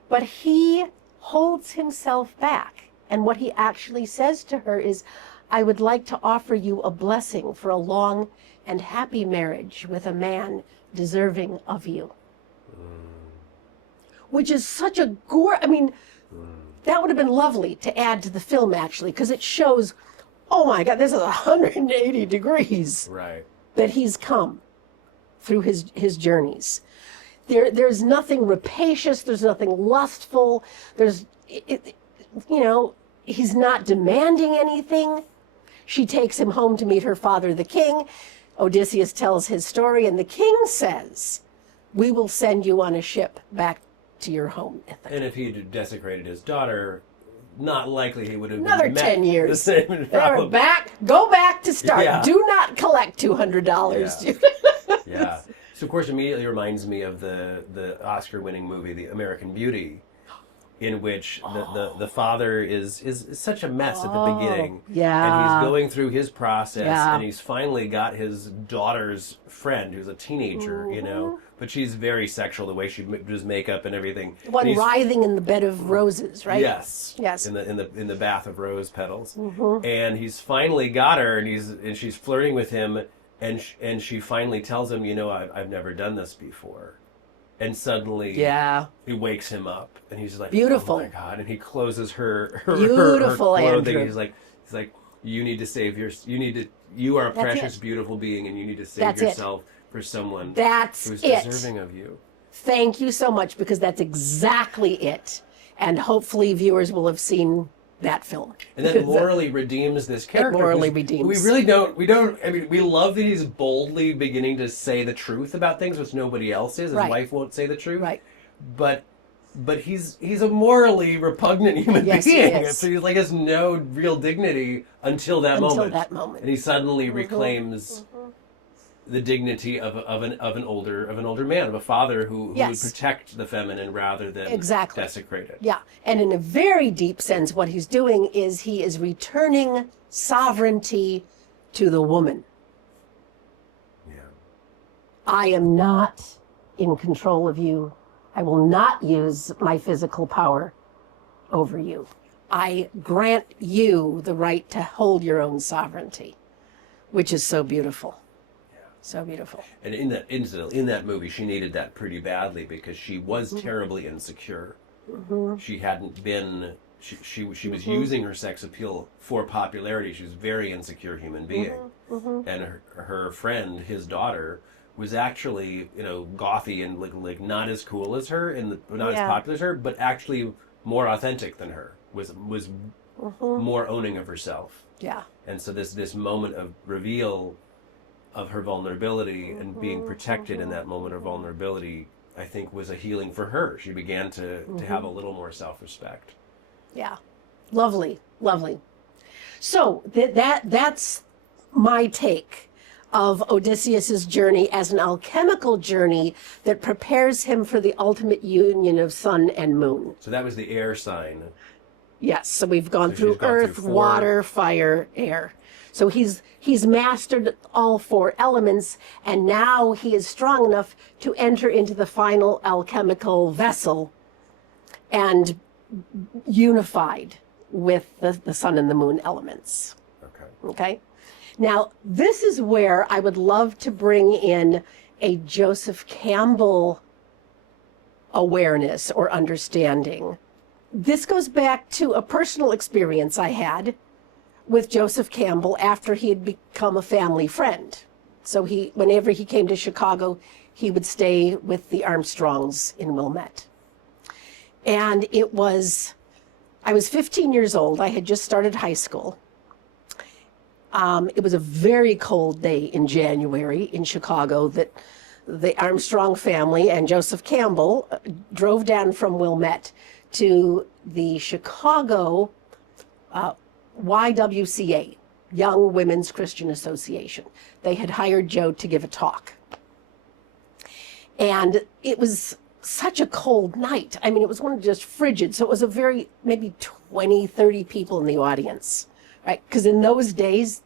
But he holds himself back. And what he actually says to her is, I would like to offer you a blessing for a long and happy marriage with a man deserving of you. Which is such a that would have been lovely to add to the film, actually, because it shows, oh my God, this is 180 degrees right. that he's come through his journeys. There's nothing rapacious. There's nothing lustful. He's not demanding anything. She takes him home to meet her father, the king. Odysseus tells his story, and the king says, "We will send you on a ship back to your home, Ithaca." And if he had desecrated his daughter, not likely he would have Another met 10 years. the same They're problem. go back to start. Yeah. Do not collect $200. Yeah. Yeah. So, of course, immediately reminds me of the Oscar-winning movie, The American Beauty, in which the father is such a mess at the beginning. Yeah. And he's going through his process, Yeah. and he's finally got his daughter's friend, who's a teenager, but she's very sexual, the way she does makeup and everything. One And he's- writing in the bed of roses, right? Yes. Yes. In the bath of rose petals. And he's finally got her, and she's flirting with him, and she finally tells him, I've never done this before. And suddenly, Yeah. it wakes him up, and he's like, Beautiful. "Oh my God!" And he closes her Beautiful, clothing. Andrew. He's like, "You need to save you are a That's precious, it. beautiful being, and you need to save That's it. yourself for someone That's who's it. deserving of you." Thank you so much, because that's exactly it. And hopefully viewers will have seen that film. And then morally redeems this character. morally 'cause redeems. We really don't, I mean, we love that he's boldly beginning to say the truth about things, which nobody else is. His Right. wife won't say the truth. Right. But he's a morally repugnant human Yes, he being. is. So he has no real dignity until that moment. And he suddenly reclaims the dignity of an older man, of a father who would Yes. protect the feminine rather than Exactly. desecrate it. Yeah. And in a very deep sense, what he's doing is he is returning sovereignty to the woman. Yeah. I am not in control of you. I will not use my physical power over you. I grant you the right to hold your own sovereignty, which is so beautiful. So beautiful. And in that movie, she needed that pretty badly because she was terribly insecure. She hadn't been. She was using her sex appeal for popularity. She was a very insecure human being, and her friend, his daughter, was actually gothy and like not as cool as her and not as popular as her, but actually more authentic than her. Was more owning of herself. Yeah. And so this moment of reveal of her vulnerability and being protected in that moment of vulnerability, I think was a healing for her. She began to have a little more self-respect. Yeah. Lovely. Lovely. So that's my take of Odysseus's journey as an alchemical journey that prepares him for the ultimate union of sun and moon. So that was the air sign. Yes. So we've gone So through she's gone earth, through 4. water, fire, air. So he's mastered all 4 elements, and now he is strong enough to enter into the final alchemical vessel and unified with the sun and the moon elements. Okay? Now, this is where I would love to bring in a Joseph Campbell awareness or understanding. This goes back to a personal experience I had with Joseph Campbell after he had become a family friend. So whenever he came to Chicago, he would stay with the Armstrongs in Wilmette. And I was 15 years old. I had just started high school. It was a very cold day in January in Chicago that the Armstrong family and Joseph Campbell drove down from Wilmette to the Chicago YWCA, Young Women's Christian Association. They had hired Joe to give a talk. And it was such a cold night. I mean, it was one of just frigid. So it was maybe 20, 30 people in the audience, right? Because in those days,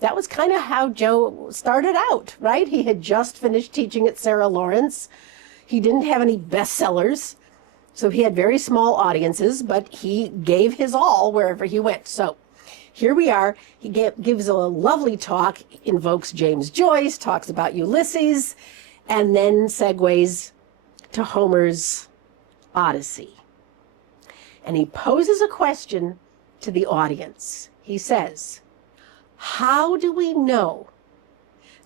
that was kind of how Joe started out, right? He had just finished teaching at Sarah Lawrence. He didn't have any bestsellers. So he had very small audiences, but he gave his all wherever he went. So here we are. He gives a lovely talk, invokes James Joyce, talks about Ulysses, and then segues to Homer's Odyssey. And he poses a question to the audience. He says, how do we know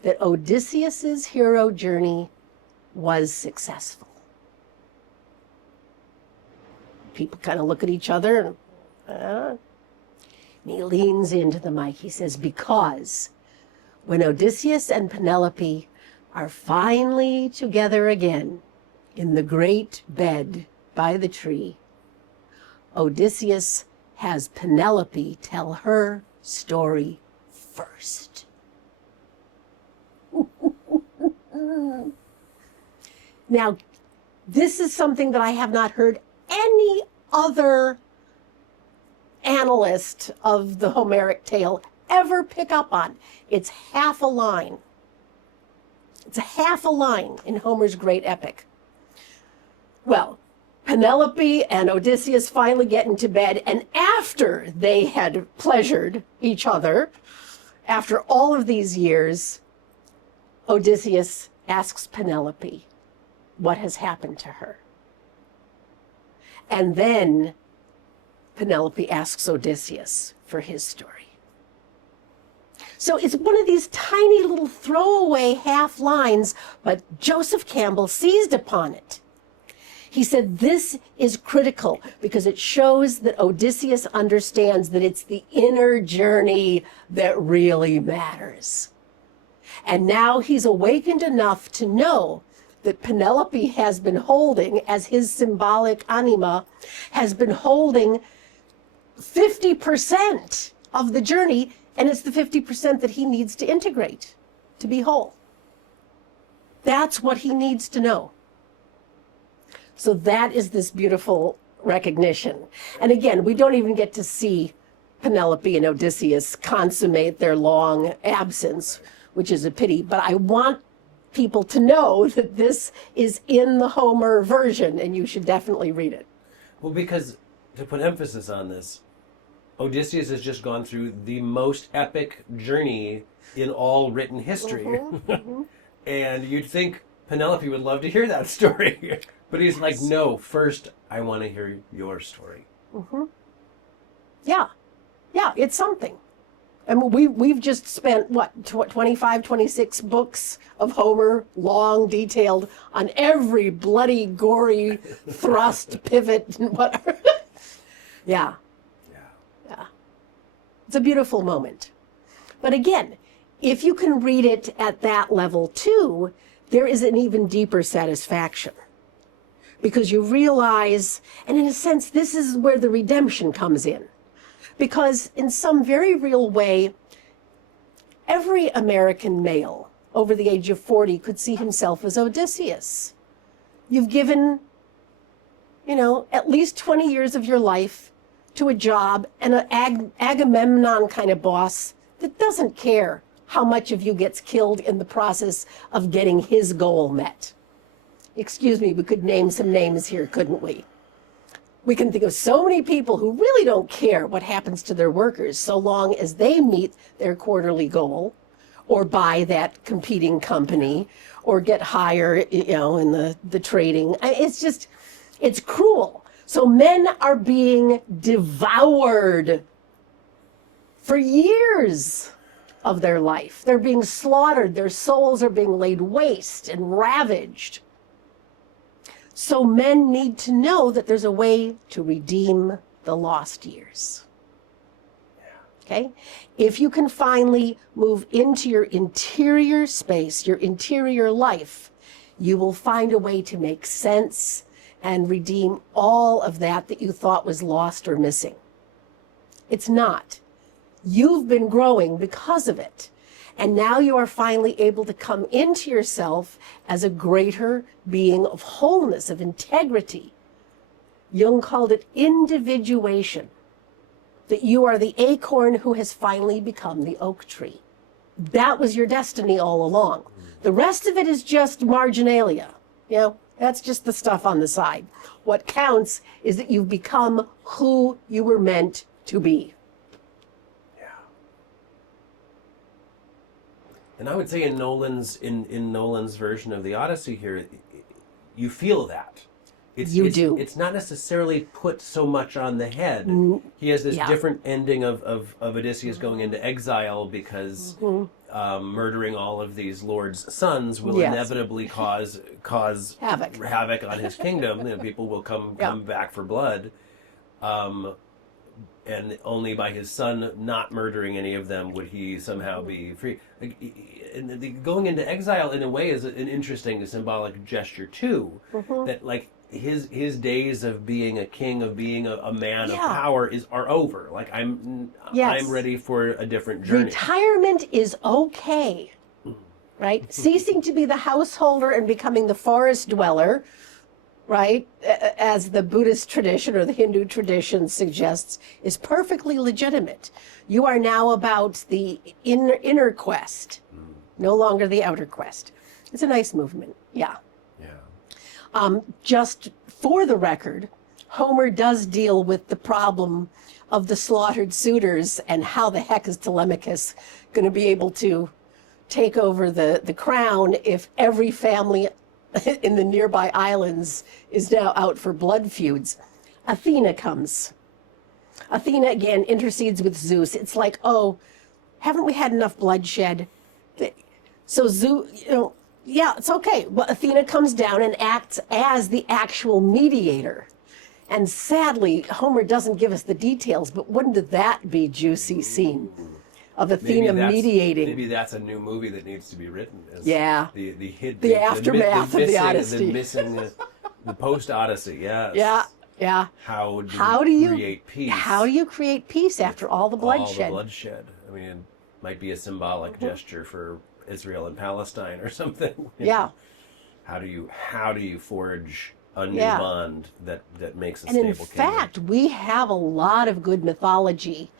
that Odysseus's hero journey was successful. People kind of look at each other and he leans into the mic. He says, because when Odysseus and Penelope are finally together again in the great bed by the tree, Odysseus has Penelope tell her story first. Now, this is something that I have not heard any other analyst of the Homeric tale ever pick up on. It's half a line. It's a half a line in Homer's great epic. Well, Penelope and Odysseus finally get into bed, and after they had pleasured each other, after all of these years, Odysseus asks Penelope what has happened to her. And then Penelope asks Odysseus for his story. So it's one of these tiny little throwaway half lines, but Joseph Campbell seized upon it. He said this is critical because it shows that Odysseus understands that it's the inner journey that really matters. And now he's awakened enough to know that Penelope has been holding, as his symbolic anima, has been holding 50% of the journey, and it's the 50% that he needs to integrate to be whole. That's what he needs to know. So that is this beautiful recognition. And again, we don't even get to see Penelope and Odysseus consummate their long absence, which is a pity, but I want people to know that this is in the Homer version, and you should definitely read it. Well, because to put emphasis on this, Odysseus has just gone through the most epic journey in all written history. And you'd think Penelope would love to hear that story. But he's like, no, first I want to hear your story. Yeah, it's something. I mean, we've just spent, 25, 26 books of Homer, long, detailed, on every bloody, gory thrust, pivot, and whatever. Yeah. It's a beautiful moment. But again, if you can read it at that level too, there is an even deeper satisfaction. Because you realize, and in a sense, this is where the redemption comes in. Because in some very real way, every American male over the age of 40 could see himself as Odysseus. You've given, at least 20 years of your life to a job and an Agamemnon kind of boss that doesn't care how much of you gets killed in the process of getting his goal met. Excuse me, we could name some names here, couldn't we? We can think of so many people who really don't care what happens to their workers so long as they meet their quarterly goal or buy that competing company or get higher, in the trading. It's cruel. So men are being devoured for years of their life. They're being slaughtered. Their souls are being laid waste and ravaged. So men need to know that there's a way to redeem the lost years. Okay? If you can finally move into your interior space, your interior life, you will find a way to make sense and redeem all of that you thought was lost or missing. It's not. You've been growing because of it. And now you are finally able to come into yourself as a greater being of wholeness, of integrity. Jung called it individuation. That you are the acorn who has finally become the oak tree. That was your destiny all along. The rest of it is just marginalia. That's just the stuff on the side. What counts is that you've become who you were meant to be. And I would say in Nolan's version of the Odyssey here, you feel that. You do. It's not necessarily put so much on the head. He has this different ending of Odysseus going into exile because murdering all of these lord's sons will Yes. inevitably cause havoc on his kingdom. People will come back for blood. And only by his son not murdering any of them would he somehow be free. Going into exile, in a way, is an interesting symbolic gesture too. That like his days of being a king, of being a man of power, are over. Like I'm ready for a different journey. Retirement is okay, right? Ceasing to be the householder and becoming the forest dweller, right, as the Buddhist tradition or the Hindu tradition suggests, is perfectly legitimate. You are now about the inner quest, no longer the outer quest. It's a nice movement, yeah. Just for the record, Homer does deal with the problem of the slaughtered suitors and how the heck is Telemachus going to be able to take over the crown if every family in the nearby islands is now out for blood feuds. Athena comes. Athena again intercedes with Zeus. It's like, oh, haven't we had enough bloodshed? So Zeus, yeah, it's okay. Well, Athena comes down and acts as the actual mediator. And sadly, Homer doesn't give us the details, but wouldn't that be juicy scene of Athena mediating? Maybe that's a new movie that needs to be written. The aftermath of the Odyssey. The post-Odyssey, yes. Yeah. How do you create peace? How do you create peace after all the bloodshed? All the bloodshed. I mean, it might be a symbolic gesture for Israel and Palestine or something. Yeah. How do you forge a new bond that makes a and stable in fact, we have a lot of good mythology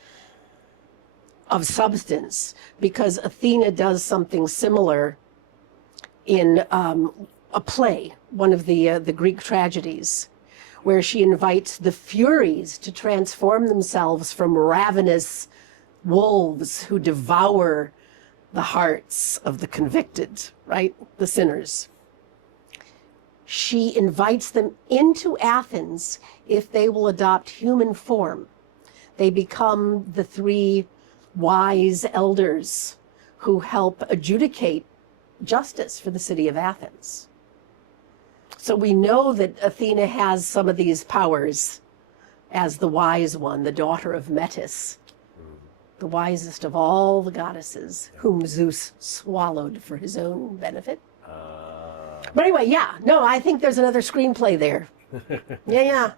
of substance because Athena does something similar in a play, one of the Greek tragedies, where she invites the Furies to transform themselves from ravenous wolves who devour the hearts of the convicted, right? The sinners. She invites them into Athens if they will adopt human form. They become the three wise elders who help adjudicate justice for the city of Athens. So we know that Athena has some of these powers as the wise one, the daughter of Metis, the wisest of all the goddesses, whom Zeus swallowed for his own benefit. But anyway, I think there's another screenplay there. Yeah.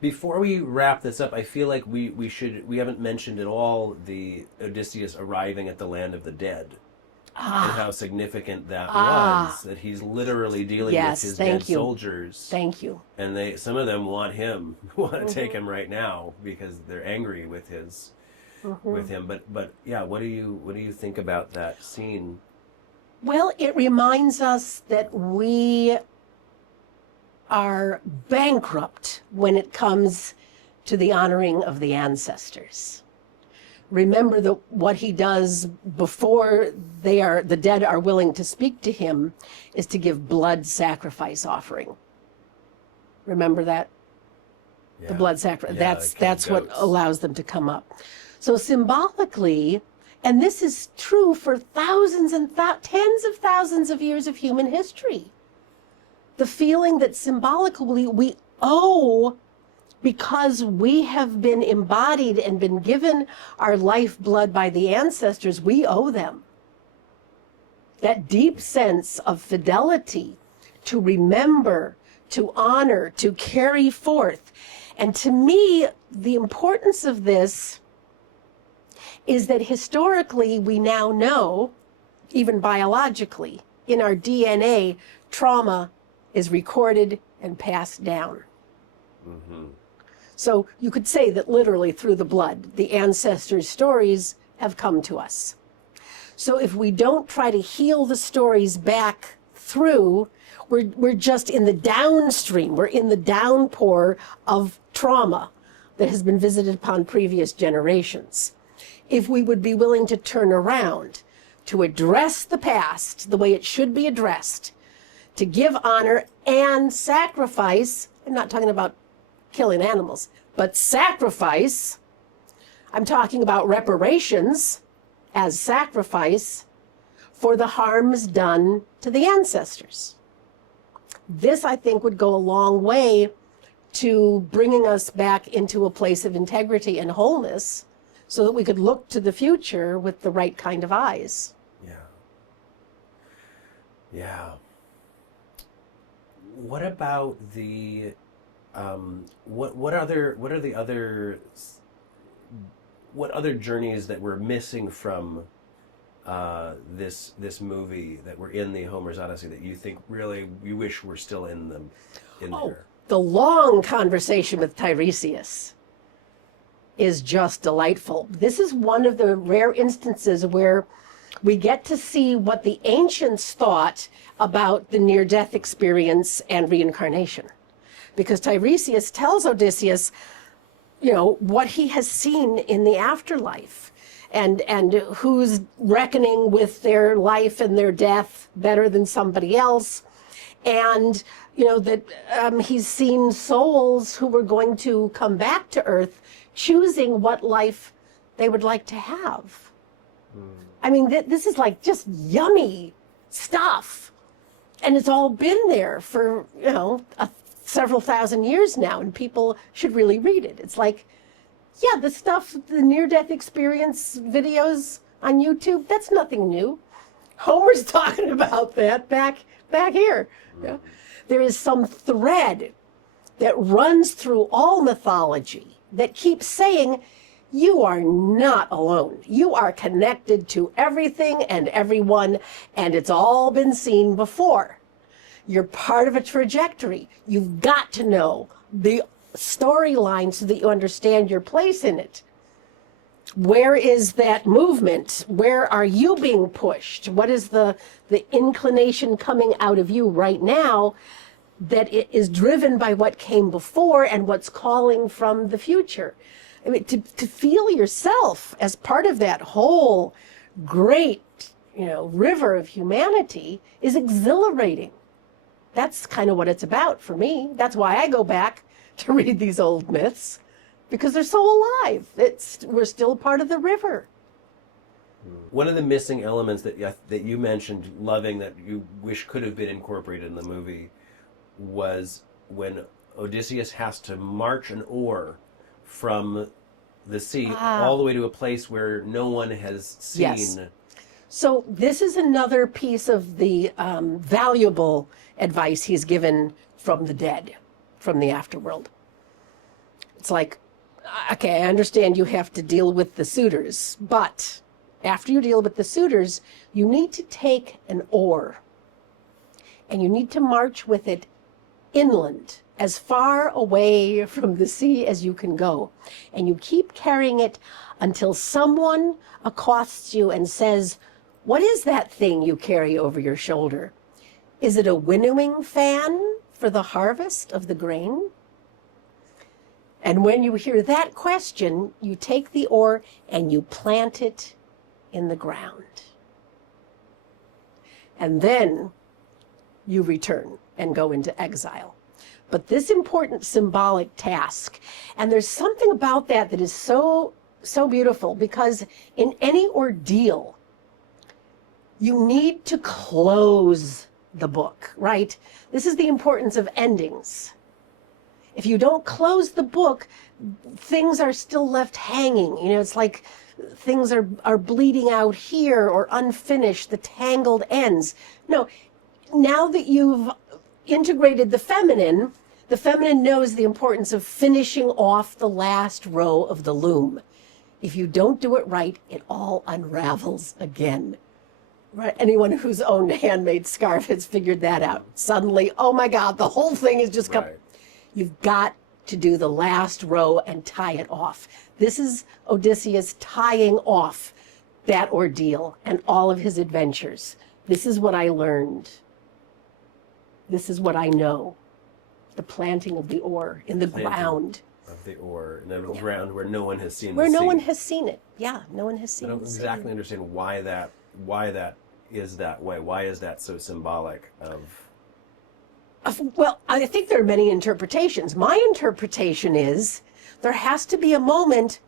Before we wrap this up, I feel like we haven't mentioned at all the Odysseus arriving at the land of the dead. And how significant that was, that he's literally dealing with his dead soldiers. Thank you. And some of them want to take him right now because they're angry with him. But yeah, what do you think about that scene? Well, it reminds us that we are bankrupt when it comes to the honoring of the ancestors. Remember what he does before the dead are willing to speak to him is to give blood sacrifice offering. Remember that? Yeah. The blood sacrifice. That's what allows them to come up. So symbolically, and this is true for thousands and tens of thousands of years of human history, the feeling that symbolically we owe, because we have been embodied and been given our lifeblood by the ancestors, we owe them. That deep sense of fidelity to remember, to honor, to carry forth. And to me, the importance of this is that historically we now know, even biologically, in our DNA, trauma is recorded and passed down. Mm-hmm. So you could say that literally through the blood, the ancestors' stories have come to us. So if we don't try to heal the stories back through, we're just in the downstream, we're in the downpour of trauma that has been visited upon previous generations. If we would be willing to turn around, to address the past the way it should be addressed, to give honor and sacrifice, I'm not talking about killing animals, but sacrifice, I'm talking about reparations, as sacrifice for the harms done to the ancestors. This, I think, would go a long way to bringing us back into a place of integrity and wholeness so that we could look to the future with the right kind of eyes. Yeah. Yeah. What about the what other journeys that we're missing from this movie that were in the Homer's Odyssey that you think really you wish were still in there? The long conversation with Tiresias is just delightful. This is one of the rare instances where we get to see what the ancients thought about the near-death experience and reincarnation. Because Tiresias tells Odysseus, what he has seen in the afterlife and who's reckoning with their life and their death better than somebody else. And, that he's seen souls who were going to come back to Earth choosing what life they would like to have. I mean, this is like just yummy stuff. And it's all been there for, several thousand years now, and people should really read it. It's like, yeah, the stuff, the near-death experience videos on YouTube, that's nothing new. Homer's talking about that back here. Yeah. There is some thread that runs through all mythology that keeps saying, you are not alone. You are connected to everything and everyone, and it's all been seen before. You're part of a trajectory. You've got to know the storyline so that you understand your place in it. Where is that movement? Where are you being pushed? What is the inclination coming out of you right now that it is driven by what came before and what's calling from the future? I mean, to feel yourself as part of that whole great, river of humanity is exhilarating. That's kind of what it's about for me. That's why I go back to read these old myths, because they're so alive. We're still part of the river. One of the missing elements that you mentioned, loving, that you wish could have been incorporated in the movie, was when Odysseus has to march an oar from the sea all the way to a place where no one has seen. Yes. So this is another piece of the valuable advice he's given from the dead, from the afterworld. It's like, okay, I understand you have to deal with the suitors, but after you deal with the suitors, you need to take an oar and you need to march with it inland, as far away from the sea as you can go. And you keep carrying it until someone accosts you and says, what is that thing you carry over your shoulder? Is it a winnowing fan for the harvest of the grain? And when you hear that question, you take the oar and you plant it in the ground. And then you return and go into exile. But this important symbolic task, and there's something about that is so beautiful, because in any ordeal, you need to close the book, right? This is the importance of endings. If you don't close the book, things are still left hanging. It's like things are bleeding out here or unfinished, the tangled ends. No, now that you've integrated the feminine knows the importance of finishing off the last row of the loom. If you don't do it right, it all unravels again. Right? Anyone who's owned a handmade scarf has figured that out. Suddenly, oh my God, the whole thing is just right. You've got to do the last row and tie it off. This is Odysseus tying off that ordeal and all of his adventures. This is what I learned. This is what I know. The planting of the oar in the ground. Of the oar in the ground where no one has seen where the no sea. one has seen it. Yeah, no one has seen it. I don't exactly understand why that is that way. Why is that so symbolic of? Well, I think there are many interpretations. My interpretation is there has to be a moment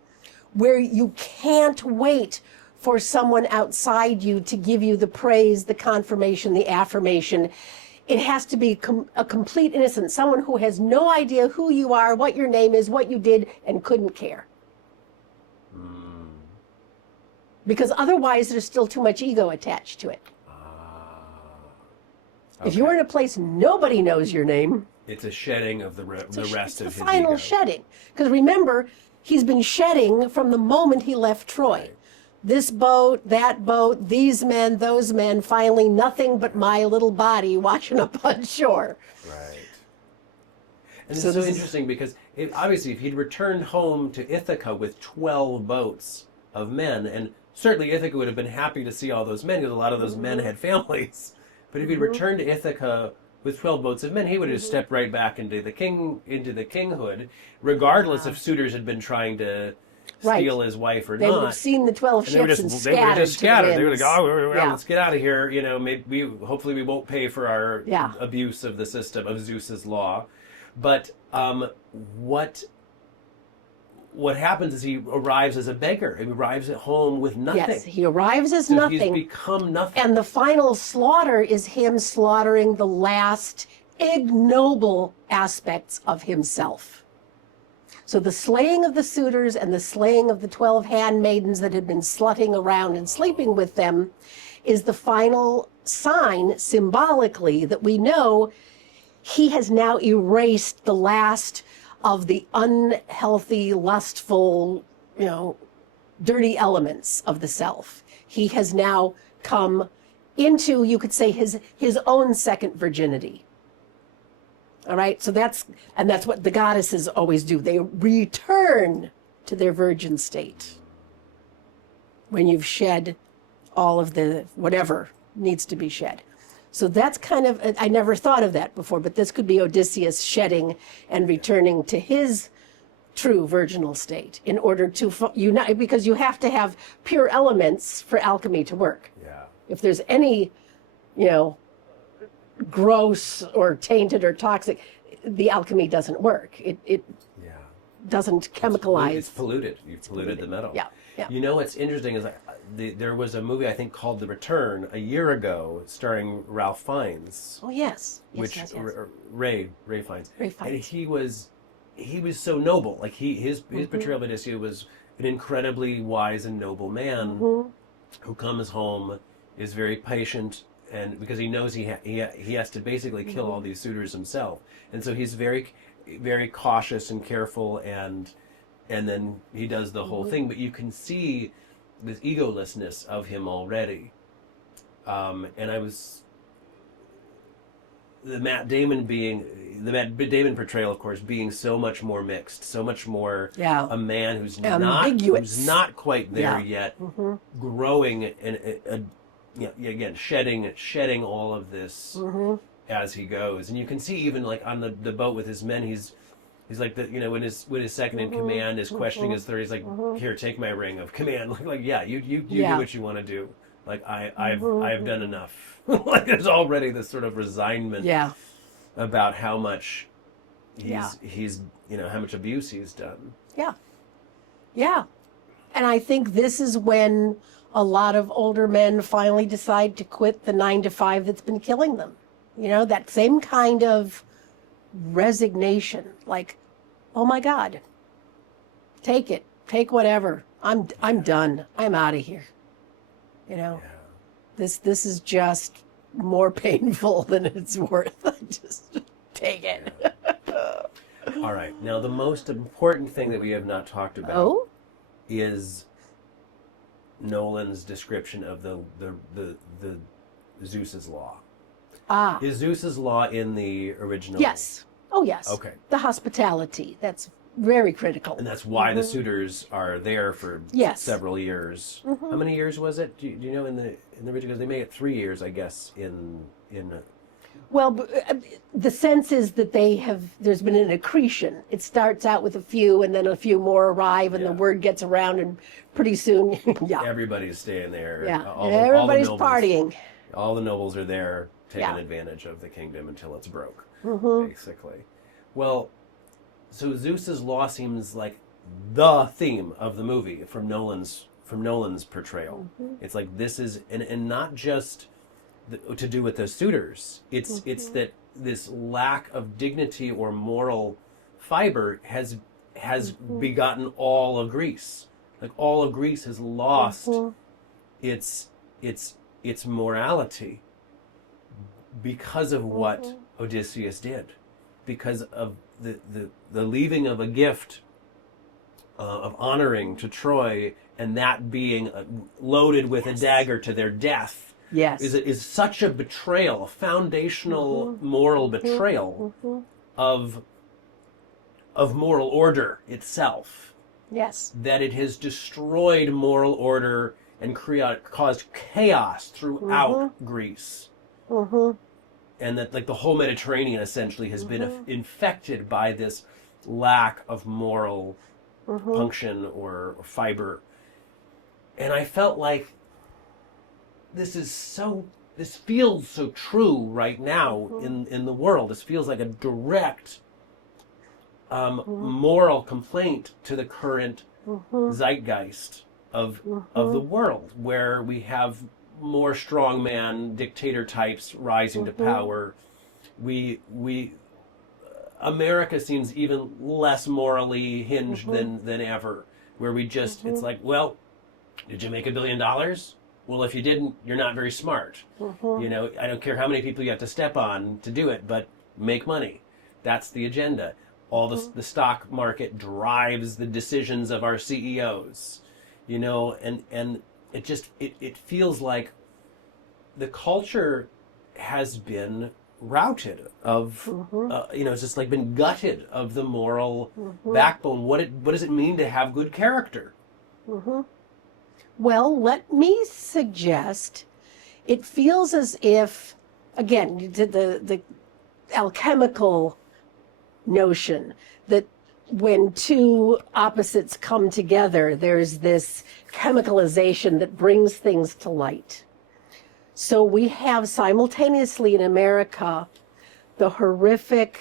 where you can't wait for someone outside you to give you the praise, the confirmation, the affirmation. It has to be a complete innocent, someone who has no idea who you are, what your name is, what you did, and couldn't care. Because otherwise there's still too much ego attached to it. Okay. If you're in a place nobody knows your name, it's a shedding of the rest of his the final ego. shedding. Because remember, he's been shedding from the moment he left Troy. Right. This boat, that boat, these men, those men, finally nothing but my little body washing up on shore. Right. And So it's so this is- interesting because obviously if he'd returned home to Ithaca with 12 boats of men, and certainly Ithaca would have been happy to see all those men because a lot of those men had families. But if he'd returned to Ithaca with 12 boats of men, he would have stepped right back into the kinghood, regardless if suitors had been trying to steal his wife or They not. would have seen the 12 And they were ships just and they were just scattered. They were like, winds. oh, let's get out of here. You know, maybe hopefully we won't pay for our Yeah. abuse of the system of Zeus's law. But what happens is he arrives as a beggar. He arrives at home with nothing. Yes, he arrives as So nothing. he's become nothing. And the final slaughter is him slaughtering the last ignoble aspects of himself. So the slaying of the suitors and the slaying of the 12 handmaidens that had been slutting around and sleeping with them is the final sign, symbolically, that we know he has now erased the last of the unhealthy, lustful, dirty elements of the self. He has now come into, you could say, his own second virginity. All right, so that's what the goddesses always do. They return to their virgin state when you've shed all of the whatever needs to be shed. So that's kind of, I never thought of that before, but this could be Odysseus shedding and returning to his true virginal state in order to unite, because you have to have pure elements for alchemy to work. Yeah. If there's any, gross or tainted or toxic, the alchemy doesn't work. It doesn't chemicalize. It's polluted. You've polluted the metal. Yeah. You know what's interesting is there was a movie I think called The Return a year ago starring Ralph Fiennes. Oh yes. Which Ray Fiennes. Ray Fiennes. And he was so noble. Like his portrayal of Odyssey was an incredibly wise and noble man who comes home, is very patient, and because he knows he has to basically kill all these suitors himself, and so he's very very cautious and careful, and then he does the whole thing. But you can see this egolessness of him already, and the Matt Damon portrayal, of course, being so much more mixed, so much more a man who's not quite there yet, growing and again shedding all of this as he goes. And you can see even like on the boat with his men, he's like when his second in command is questioning his third, he's like, here, take my ring of command. You do what you want to do. Like I've done enough. Like there's already this sort of resignment about how much he's how much abuse he's done. Yeah. And I think this is when a lot of older men finally decide to quit the 9-to-5 that's been killing them. That same kind of resignation, like, oh my God, take whatever. I'm done. I'm out of here. This is just more painful than it's worth. Just take it. All right. Now, the most important thing that we have not talked about is Nolan's description of the Zeus's law. Is Zeus's law in the original? Yes. Oh, yes. Okay. The hospitality. That's very critical. And that's why the suitors are there for several years. How many years was it? Do you know in the original? Because they made it 3 years, I guess. Well, the sense is that there's been an accretion. It starts out with a few, and then a few more arrive, and the word gets around, and pretty soon, everybody's staying there. Yeah, everybody's partying. All the nobles are there taking advantage of the kingdom until it's broke, basically. Well, so Zeus's law seems like the theme of the movie from Nolan's from Nolan's portrayal. It's like this is, and not just to do with the suitors. It's that this lack of dignity or moral fiber has begotten all of Greece. Like all of Greece has lost its morality because of what Odysseus did, because of the leaving of a gift of honoring to Troy, and that being loaded with a dagger to their death. Yes. Is such a betrayal, a foundational moral betrayal of moral order itself. Yes. That it has destroyed moral order and caused chaos throughout Greece. And that like the whole Mediterranean essentially has been infected by this lack of moral function or fiber. And I felt like this feels so true right now in the world. This feels like a direct moral complaint to the current zeitgeist of the world, where we have more strongman dictator types rising to power. America seems even less morally hinged than ever, where we just it's like, well, did you make $1 billion? Well, if you didn't, you're not very smart. You know, I don't care how many people you have to step on to do it, but make money. That's the agenda. All the stock market drives the decisions of our CEOs. You know, and it just it feels like the culture has been routed of you know, it's just like been gutted of the moral backbone. What does it mean to have good character? Well, let me suggest it feels as if, again, the alchemical notion that when two opposites come together, there's this chemicalization that brings things to light. So we have simultaneously in America the horrific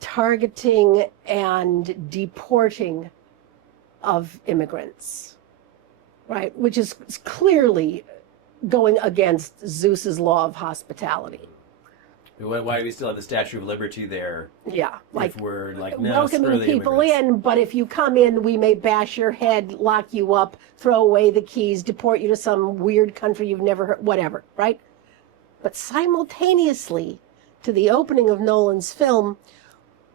targeting and deporting of immigrants, right? Which is clearly going against Zeus's law of hospitality. Why do we still have the Statue of Liberty there? Yeah, if we're like no, welcoming people in, but if you come in, we may bash your head, lock you up, throw away the keys, deport you to some weird country you've never heard, whatever, right? But simultaneously to the opening of Nolan's film,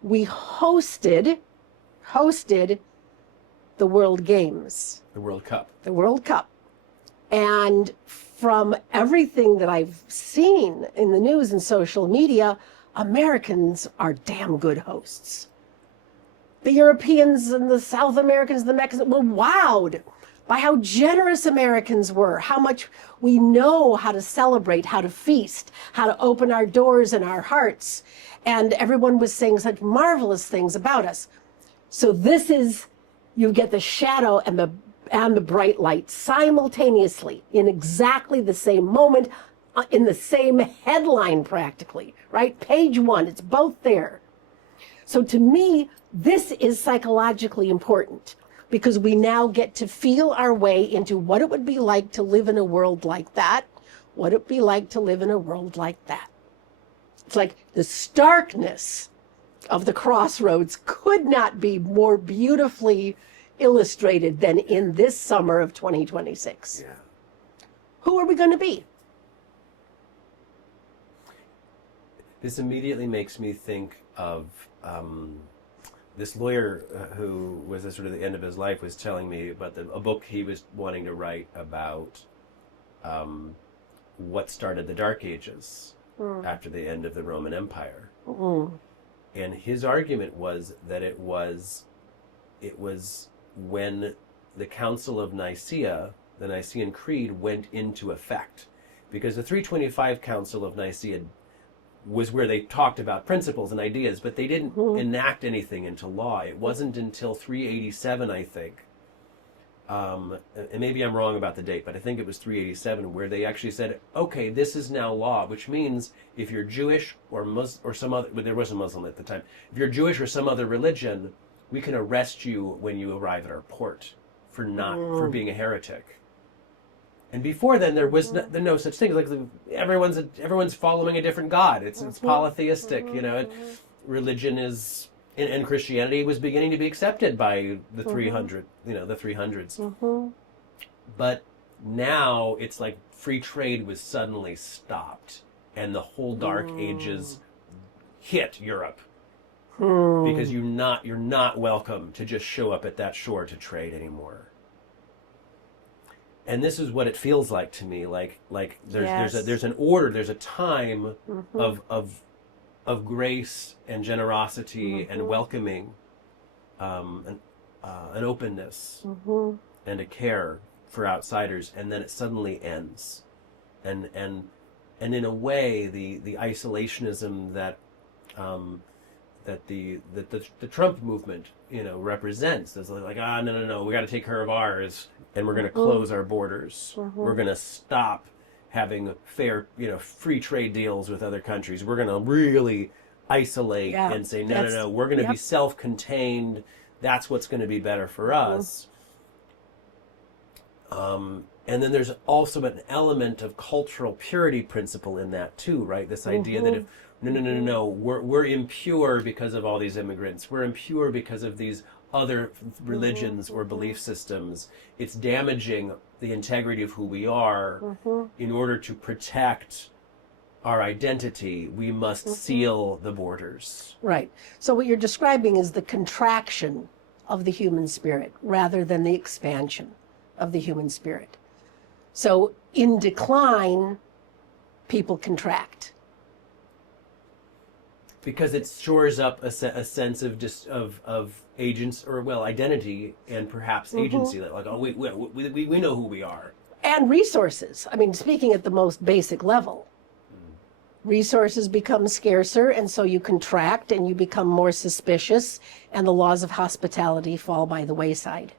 we hosted the World Games. The World Cup. The World Cup. And from everything that I've seen in the news and social media, Americans are damn good hosts. The Europeans and the South Americans, the Mexicans were wowed by how generous Americans were, how much we know how to celebrate, how to feast, how to open our doors and our hearts. And everyone was saying such marvelous things about us. So this is, you get the shadow and the bright light simultaneously in exactly the same moment, in the same headline practically, right? Page one, it's both there. So to me, this is psychologically important because we now get to feel our way into what it would be like to live in a world like that, what it would be like to live in a world like that. It's like the starkness of the crossroads could not be more beautifully illustrated than in this summer of 2026. Yeah. Who are we going to be? This immediately makes me think of this lawyer who was at sort of the end of his life was telling me about a book he was wanting to write about what started the Dark Ages after the end of the Roman Empire. And his argument was that it was when the Council of Nicaea, the Nicene Creed, went into effect. Because the 325 Council of Nicaea was where they talked about principles and ideas, but they didn't enact anything into law. It wasn't until 387, I think, and maybe I'm wrong about the date, but I think it was 387, where they actually said, okay, this is now law, which means if you're Jewish or Muslim, or some other, but there was a Muslim at the time, if you're Jewish or some other religion, we can arrest you when you arrive at our port for being a heretic. And before then, there was no such thing. Like everyone's following a different god. It's polytheistic. Religion is, and Christianity was beginning to be accepted by the 300. The 300s. But now it's like free trade was suddenly stopped, and the whole Dark Ages hit Europe because you're not welcome to just show up at that shore to trade anymore. And this is what it feels like to me. Like there's an order, there's a time of grace and generosity and welcoming, an openness and a care for outsiders, and then it suddenly ends. And in a way, the isolationism that the Trump movement represents is like no, we got to take care of ours. And we're going to close our borders. We're going to stop having fair, free trade deals with other countries. We're going to really isolate and say, no. We're going to be self-contained. That's what's going to be better for us. And then there's also an element of cultural purity principle in that too, right? This idea that if no, we're impure because of all these immigrants. We're impure because of these other religions or belief systems. It's damaging the integrity of who we are. In order to protect our identity, we must seal the borders. Right. So what you're describing is the contraction of the human spirit rather than the expansion of the human spirit. So in decline, people contract. Because it shores up a sense of agents, or identity, and perhaps agency. Like, we know who we are. And resources. I mean, speaking at the most basic level, resources become scarcer, and so you contract and you become more suspicious, and the laws of hospitality fall by the wayside.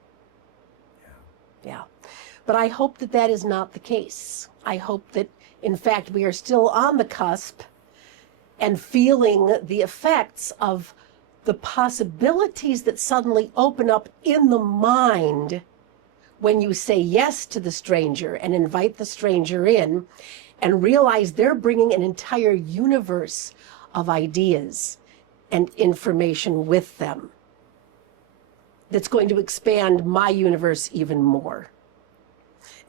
Yeah. But I hope that is not the case. I hope that, in fact, we are still on the cusp and feeling the effects of the possibilities that suddenly open up in the mind when you say yes to the stranger and invite the stranger in and realize they're bringing an entire universe of ideas and information with them that's going to expand my universe even more.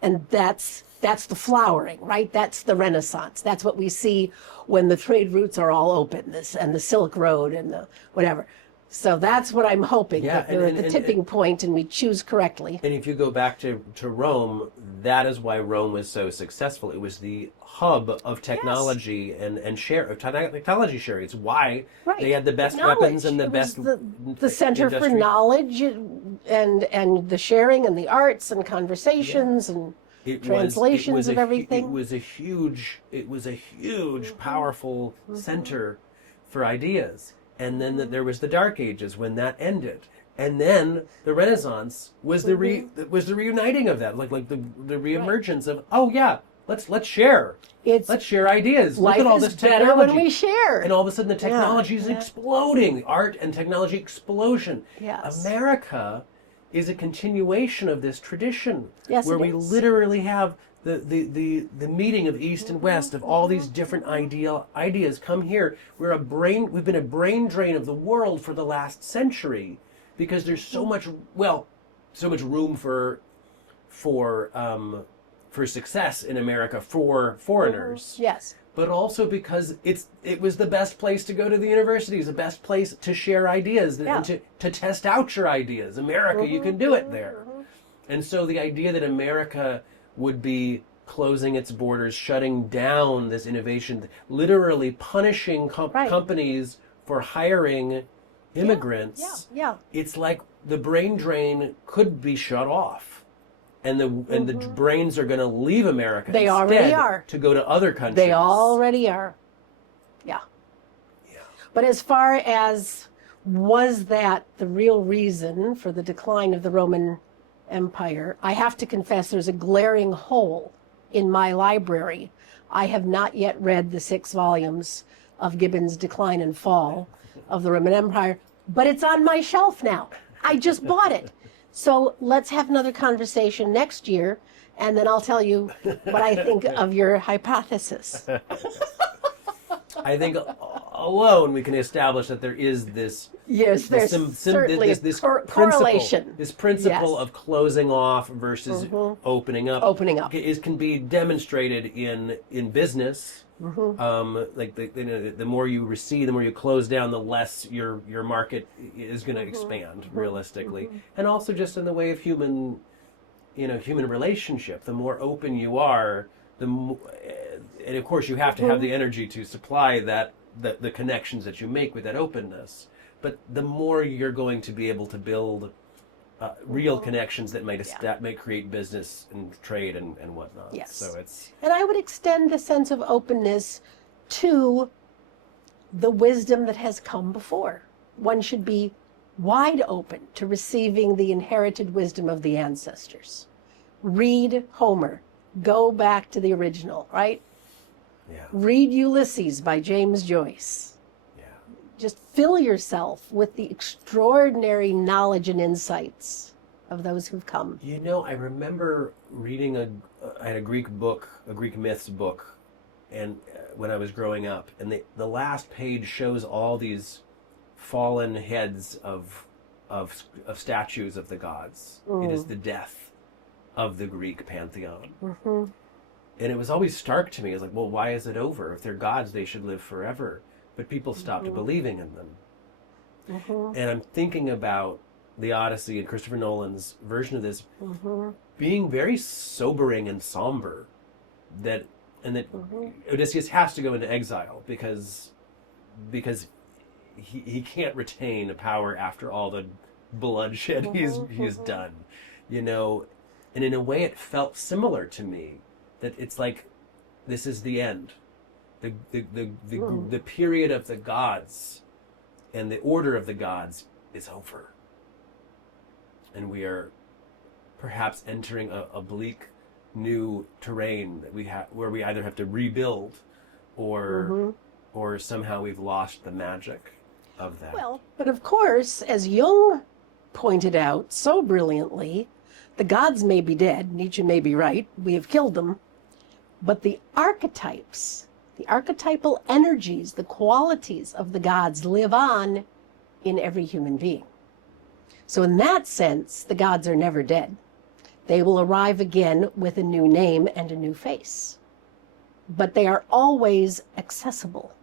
And that's the flowering, right? That's the Renaissance. That's what we see when the trade routes are all open, and the Silk Road and the whatever. So that's what I'm hoping, that they're at the tipping point and we choose correctly. And if you go back to Rome, that is why Rome was so successful. It was the hub of technology and technology sharing. It's why they had the best weapons and the best... The center for knowledge and the sharing and the arts and conversations and... translations of everything. It was a huge, powerful center for ideas. And then there was the Dark Ages when that ended. And then the Renaissance was the reuniting of that, like the reemergence of, let's share. Let's share ideas. Life Look at all is this technology. better when we share. And all of a sudden the technology is exploding. Art and technology explosion. Yes. America is a continuation of this tradition, where we is. literally have the meeting of East and West of all these different ideas come here. We've been a brain drain of the world for the last century, because there's so much room for success in America for foreigners. Yes. But also because it was the best place to go to the universities, the best place to share ideas, and to test out your ideas. America, you can do it there. And so the idea that America would be closing its borders, shutting down this innovation, literally punishing companies for hiring immigrants, it's like the brain drain could be shut off. And the brains are going to leave America. They already are. To go to other countries. They already are. Yeah. But as far as was that the real reason for the decline of the Roman Empire, I have to confess there's a glaring hole in my library. I have not yet read the 6 volumes of Gibbon's Decline and Fall of the Roman Empire, but it's on my shelf now. I just bought it. So let's have another conversation next year, and then I'll tell you what I think of your hypothesis. I think alone we can establish that there is this Yes, there's certainly this correlation. This principle Yes. of closing off versus opening up. Opening up. Can be demonstrated in business. Like the more you recede, the more you close down, the less your market is going to expand realistically, and also just in the way of human relationship. The more open you are, and of course you have to have the energy to supply the connections that you make with that openness. But the more you're going to be able to build real connections that might create business and trade and whatnot. Yes. So it's. And I would extend the sense of openness to the wisdom that has come before. One should be wide open to receiving the inherited wisdom of the ancestors. Read Homer. Go back to the original, right? Yeah. Read Ulysses by James Joyce. Yeah. Just fill yourself with the extraordinary knowledge and insights of those who've come. I remember reading I had a Greek book, a Greek myths book, and when I was growing up, and the last page shows all these fallen heads of statues of the gods. It is the death of the Greek pantheon. And it was always stark to me. I was like, well, why is it over? If they're gods, they should live forever. But people stopped believing in them. And I'm thinking about the Odyssey and Christopher Nolan's version of this being very sobering and somber. That Odysseus has to go into exile because he can't retain a power after all the bloodshed he's done. And in a way it felt similar to me. That it's like, this is the end. The period of the gods and the order of the gods is over. And we are perhaps entering a bleak new terrain that where we either have to rebuild or somehow we've lost the magic of that. Well, but of course, as Jung pointed out so brilliantly, the gods may be dead, Nietzsche may be right, we have killed them, but the archetypes, the archetypal energies, the qualities of the gods live on in every human being. So in that sense, the gods are never dead. They will arrive again with a new name and a new face. But they are always accessible.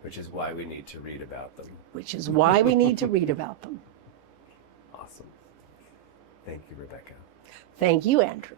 Which is why we need to read about them. Which is why we need to read about them. Awesome. Thank you, Rebecca. Thank you, Andrew.